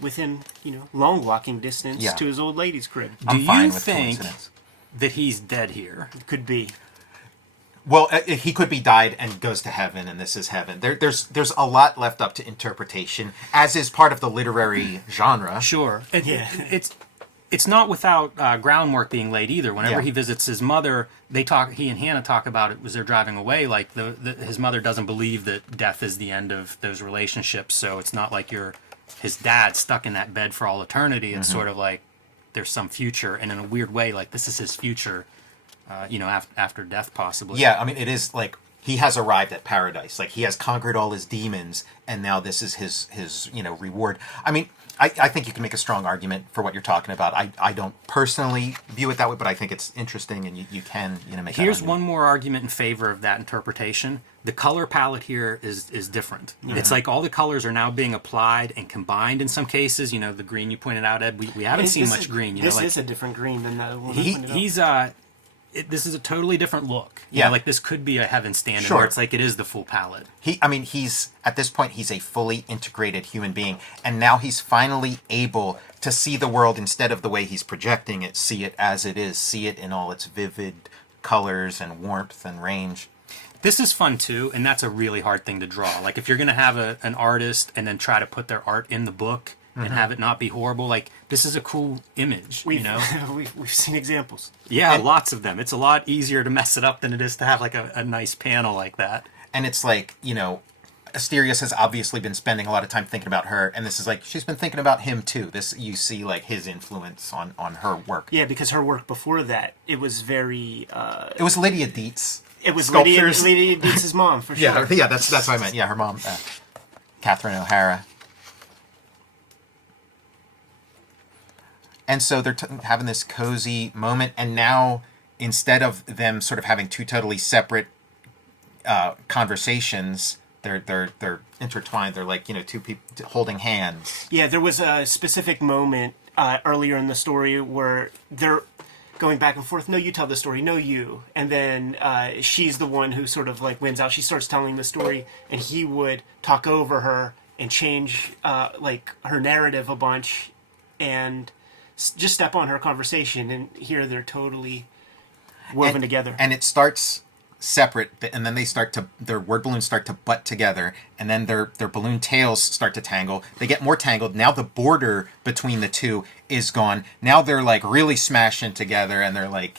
within long walking distance Yeah. to his old lady's crib. I'm Do fine you with think coincidence. that he's dead here? Could be. Well, he could be died and goes to heaven, and this is heaven. There's a lot left up to interpretation, as is part of the literary genre. Sure. Yeah. It's not without groundwork being laid either. Whenever Yeah. he visits his mother, he and Hannah talk about it as they're driving away. Like his mother doesn't believe that death is the end of those relationships. So it's not like you're his dad stuck in that bed for all eternity. It's sort of like there's some future, and in a weird way, like this is his future. After death, possibly. Yeah, I mean, it is like he has arrived at paradise. Like he has conquered all his demons, and now this is his reward. I mean, I think you can make a strong argument for what you're talking about. I don't personally view it that way, but I think it's interesting, and you can make. Here's that one more argument in favor of that interpretation. The color palette here is different. It's like all the colors are now being applied and combined in some cases. You know, the green you pointed out, Ed. We haven't seen much green. This is a different green than the one I pointed out. This is a totally different look. You Yeah. know, like this could be a heaven stand-in Sure. where it's like it is the full palette. He's at this point he's a fully integrated human being, and now he's finally able to see the world instead of the way he's projecting it, see it as it is, see it in all its vivid colors and warmth and range. This is fun too, and that's a really hard thing to draw. Like if you're going to have an artist and then try to put their art in the book and have it not be horrible, like this is a cool image, We've, you know? we've seen examples. Yeah, lots of them. It's a lot easier to mess it up than it is to have like a nice panel like that. And it's like, Asterios has obviously been spending a lot of time thinking about her, and this is like she's been thinking about him too. This you see like his influence on her work. Yeah, because her work before that, it was very. It was Lydia Dietz. It was Sculptures. Lydia Dietz's mom for sure. Yeah, that's what I meant. Yeah, her mom, Catherine O'Hara. And so they're having this cozy moment, and now instead of them sort of having two totally separate conversations, they're intertwined. They're like two people holding hands. Yeah, there was a specific moment earlier in the story where they're going back and forth. No, you tell the story. No, you. And then she's the one who sort of like wins out. She starts telling the story, and he would talk over her and change like her narrative a bunch, and just step on her conversation. And here they're totally woven together. And it starts separate, and then their word balloons start to butt together, and then their balloon tails start to tangle. They get more tangled. Now the border between the two is gone. Now they're like really smashing together, and they're like,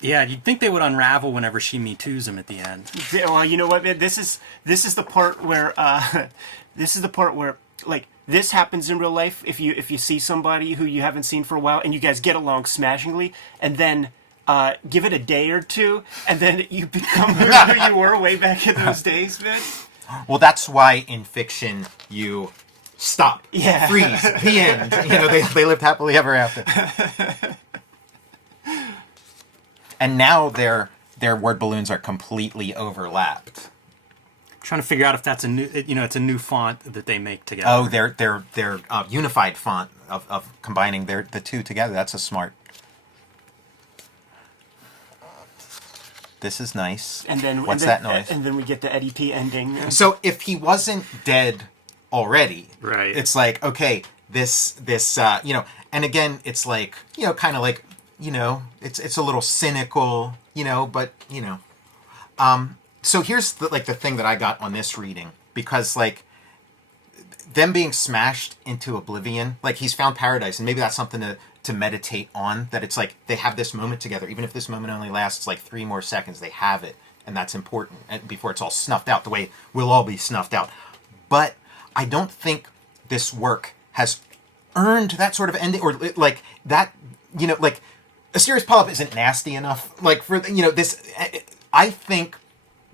Yeah, you'd think they would unravel whenever she Me Too's him at the end. Well, you know what, man? This is the part where like this happens in real life. If you see somebody who you haven't seen for a while and you guys get along smashingly, and then give it a day or two, and then you become who you were way back in those days, man. Well, that's why in fiction you stop, Yeah. freeze, the end. They lived happily ever after. And now their word balloons are completely overlapped. Trying to figure out if that's it's a new font that they make together. Oh, their unified font of combining the two together. That's a smart. This is nice. And then What's that noise? And then we get the Eddie P ending. So if he wasn't dead already, Right. It's like, okay, this and again, it's like, kind of like, it's a little cynical, but so here's the thing that I got on this reading, because like them being smashed into oblivion, like he's found paradise, and maybe that's something to meditate on, that it's like they have this moment together, even if this moment only lasts like 3 more seconds, they have it, and that's important, and before it's all snuffed out the way we'll all be snuffed out. But I don't think this work has earned that sort of ending, or like that, like Asterios Polyp isn't nasty enough. Like for this, I think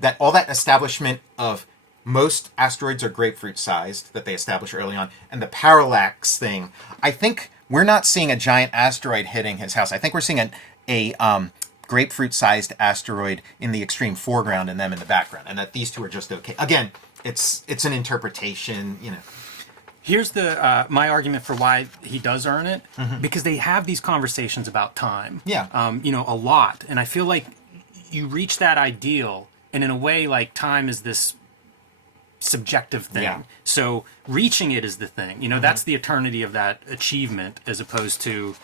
that all that establishment of most asteroids are grapefruit sized that they establish early on, and the parallax thing, I think we're not seeing a giant asteroid hitting his house. I think we're seeing a grapefruit sized asteroid in the extreme foreground and them in the background, and that these two are just okay. Again, it's an interpretation, Here's the my argument for why he does earn it, because they have these conversations about time. Yeah. A lot, and I feel like you reach that ideal, and in a way, like time is this subjective thing. Yeah. So reaching it is the thing. That's the eternity of that achievement, as opposed to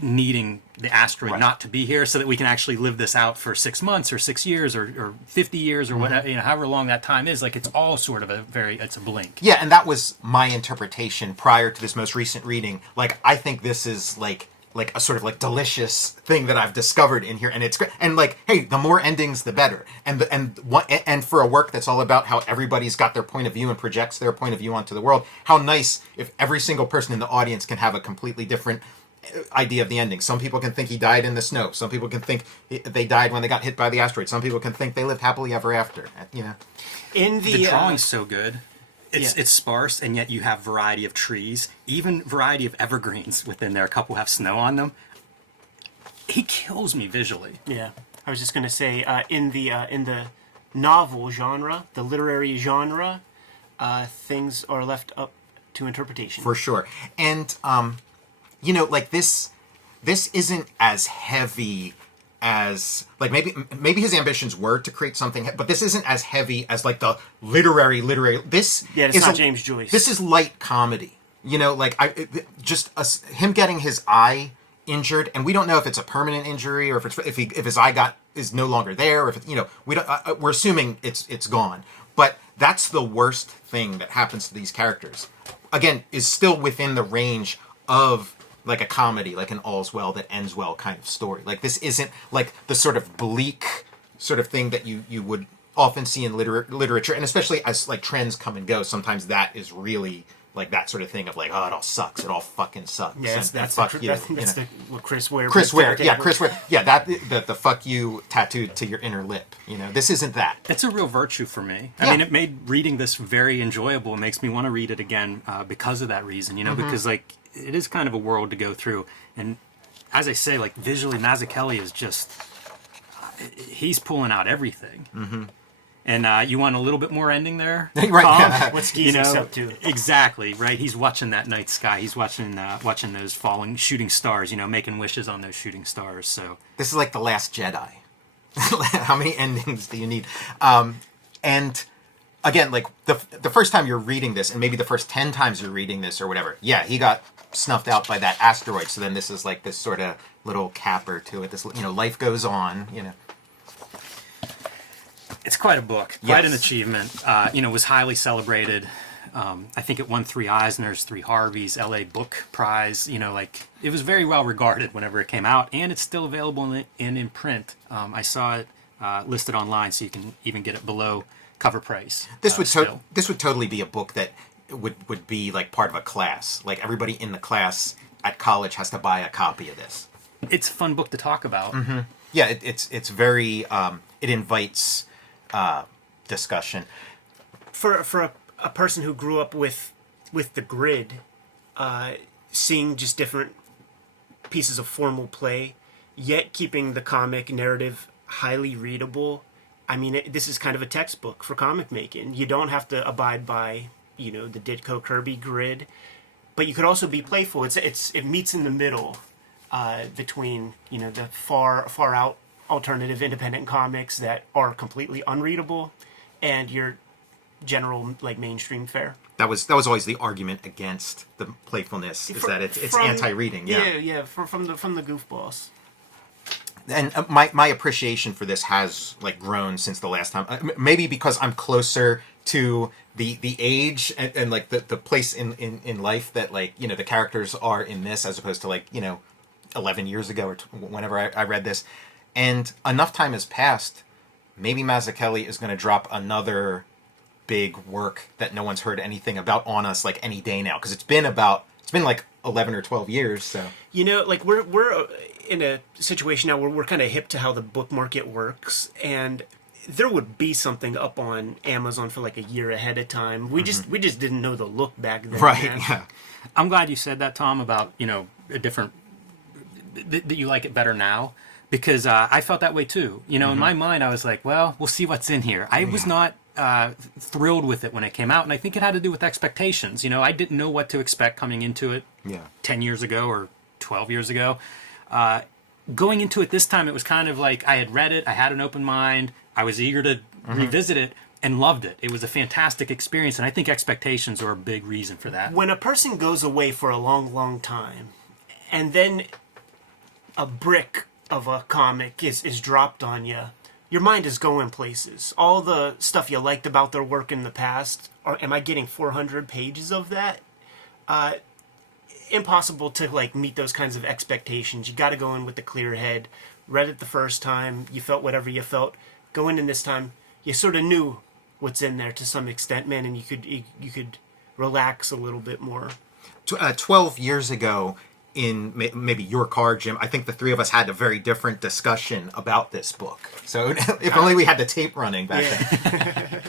needing the asteroid not to be here so that we can actually live this out for 6 months or 6 years or 50 years or whatever, however long that time is. Like, it's all sort of it's a blink. Yeah, and that was my interpretation prior to this most recent reading. Like, I think this is like a sort of like delicious thing that I've discovered in here, and it's great. And like, hey, the more endings, the better. And for a work that's all about how everybody's got their point of view and projects their point of view onto the world, how nice if every single person in the audience can have a completely different idea of the ending. Some people can think he died in the snow. Some people can think they died when they got hit by the asteroid. Some people can think they lived happily ever after. In the drawing's so good. It's sparse, and yet you have variety of trees, even variety of evergreens within there. A couple have snow on them. He kills me visually. Yeah, I was just gonna say in the novel genre, the literary genre, things are left up to interpretation. For sure. And like this isn't as heavy as, like, maybe his ambitions were to create something, but this isn't as heavy as like the literary this it's not James Joyce. This is light comedy, like him getting his eye injured, and we don't know if it's a permanent injury or if his eye is no longer there, or if we don't, we're assuming it's gone, but that's the worst thing that happens to these characters. Again, is still within the range of like a comedy, like an All's Well That Ends Well kind of story. Like, this isn't like the sort of bleak sort of thing that you would often see in literature, and especially as like trends come and go, sometimes that is really like that sort of thing of like, oh, it all sucks, it all fucking sucks. Yes, that's what Chris Ware. Chris Ware, that the fuck you tattooed to your inner lip. This isn't that. It's a real virtue for me. I mean, it made reading this very enjoyable. It makes me want to read it again because of that reason. Because like, it is kind of a world to go through, and as I say, like, visually, Mazzucchelli is just he's pulling out everything. And you want a little bit more ending there, right? What's Geezy's up to? Exactly, right. He's watching that night sky. He's watching those falling shooting stars. Making wishes on those shooting stars. So this is like The Last Jedi. How many endings do you need? And again, like the first time you're reading this, and maybe the first 10 times you're reading this or whatever, he got snuffed out by that asteroid. So then this is like this sort of little capper to it. This, life goes on. It's quite a book, quite an achievement. Was highly celebrated. I think it won 3 Eisners, 3 Harveys, LA Book Prize. It was very well regarded whenever it came out, and it's still available in print. I saw it listed online, so you can even get it below cover price. This would totally be a book that would be like part of a class. Like, everybody in the class at college has to buy a copy of this. It's a fun book to talk about. Yeah, it's very it invites discussion. For a person who grew up with the grid, seeing just different pieces of formal play, yet keeping the comic narrative highly readable. I mean, this is kind of a textbook for comic making. You don't have to abide by, the Ditko Kirby grid, but you could also be playful. It meets in the middle between, the far out alternative independent comics that are completely unreadable and your general like mainstream fare. That was always the argument against the playfulness, is that it's anti-reading. From the goofballs. And my appreciation for this has like grown since the last time. Maybe because I'm closer to the age and like the place in life that, like, the characters are in this, as opposed to like 11 years ago or whenever I read this. And enough time has passed maybe Mazzucchelli is going to drop another big work that no one's heard anything about on us like any day now, because it's been like 11 or 12 years. So like we're in a situation now where we're kind of hip to how the book market works, and there would be something up on Amazon for like a year ahead of time. We just didn't know the look back then. right, man. yeah. I'm glad you said that, Tom, about a different that you like it better now, because I felt that way too. In my mind, I was like, well, we'll see what's in here. I was not thrilled with it when it came out, and I think it had to do with expectations. I didn't know what to expect coming into it 10 years ago or 12 years ago. Going into it this time, it was kind of like I had read it, I had an open mind, I was eager to revisit it, and loved it. It was a fantastic experience, and I think expectations are a big reason for that. When a person goes away for a long, long time, and then a brick of a comic is dropped on you, your mind is going places. All the stuff you liked about their work in the past, or am I getting 400 pages of that? Impossible to meet those kinds of expectations. You got to go in with a clear head. Read it the first time, you felt whatever you felt. Going in this time, you sort of knew what's in there to some extent, man, and you could relax a little bit more. 12 years ago, in maybe your car, Jim, I think the three of us had a very different discussion about this book. So if only we had the tape running back then.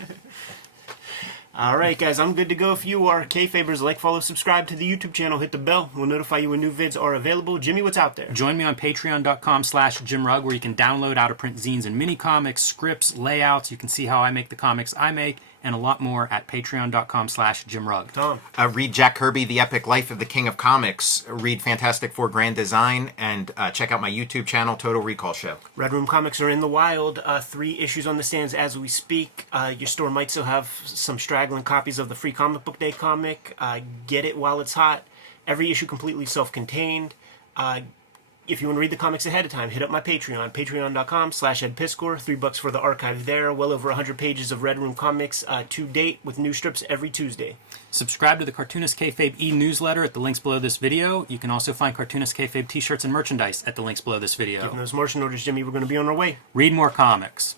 All right, guys, I'm good to go. If you are Kayfabers, like, follow, subscribe to the YouTube channel, hit the bell. We'll notify you when new vids are available. Jimmy, what's out there? Join me on patreon.com/JimRugg, where you can download out-of-print zines and mini comics, scripts, layouts. You can see how I make the comics I make, and a lot more at patreon.com/JimRugg. Tom. Read Jack Kirby, The Epic Life of the King of Comics. Read Fantastic Four Grand Design, and check out my YouTube channel, Total Recall Show. Red Room Comics are in the wild. 3 issues on the stands as we speak. Your store might still have some straggling copies of the free Comic Book Day comic. Get it while it's hot. Every issue completely self-contained. If you want to read the comics ahead of time, hit up my Patreon, patreon.com/EdPiscor. $3 for the archive there. Well over 100 pages of Red Room Comics to date, with new strips every Tuesday. Subscribe to the Cartoonist Kayfabe e-newsletter at the links below this video. You can also find Cartoonist Kayfabe t-shirts and merchandise at the links below this video. Given those Martian orders, Jimmy, we're going to be on our way. Read more comics.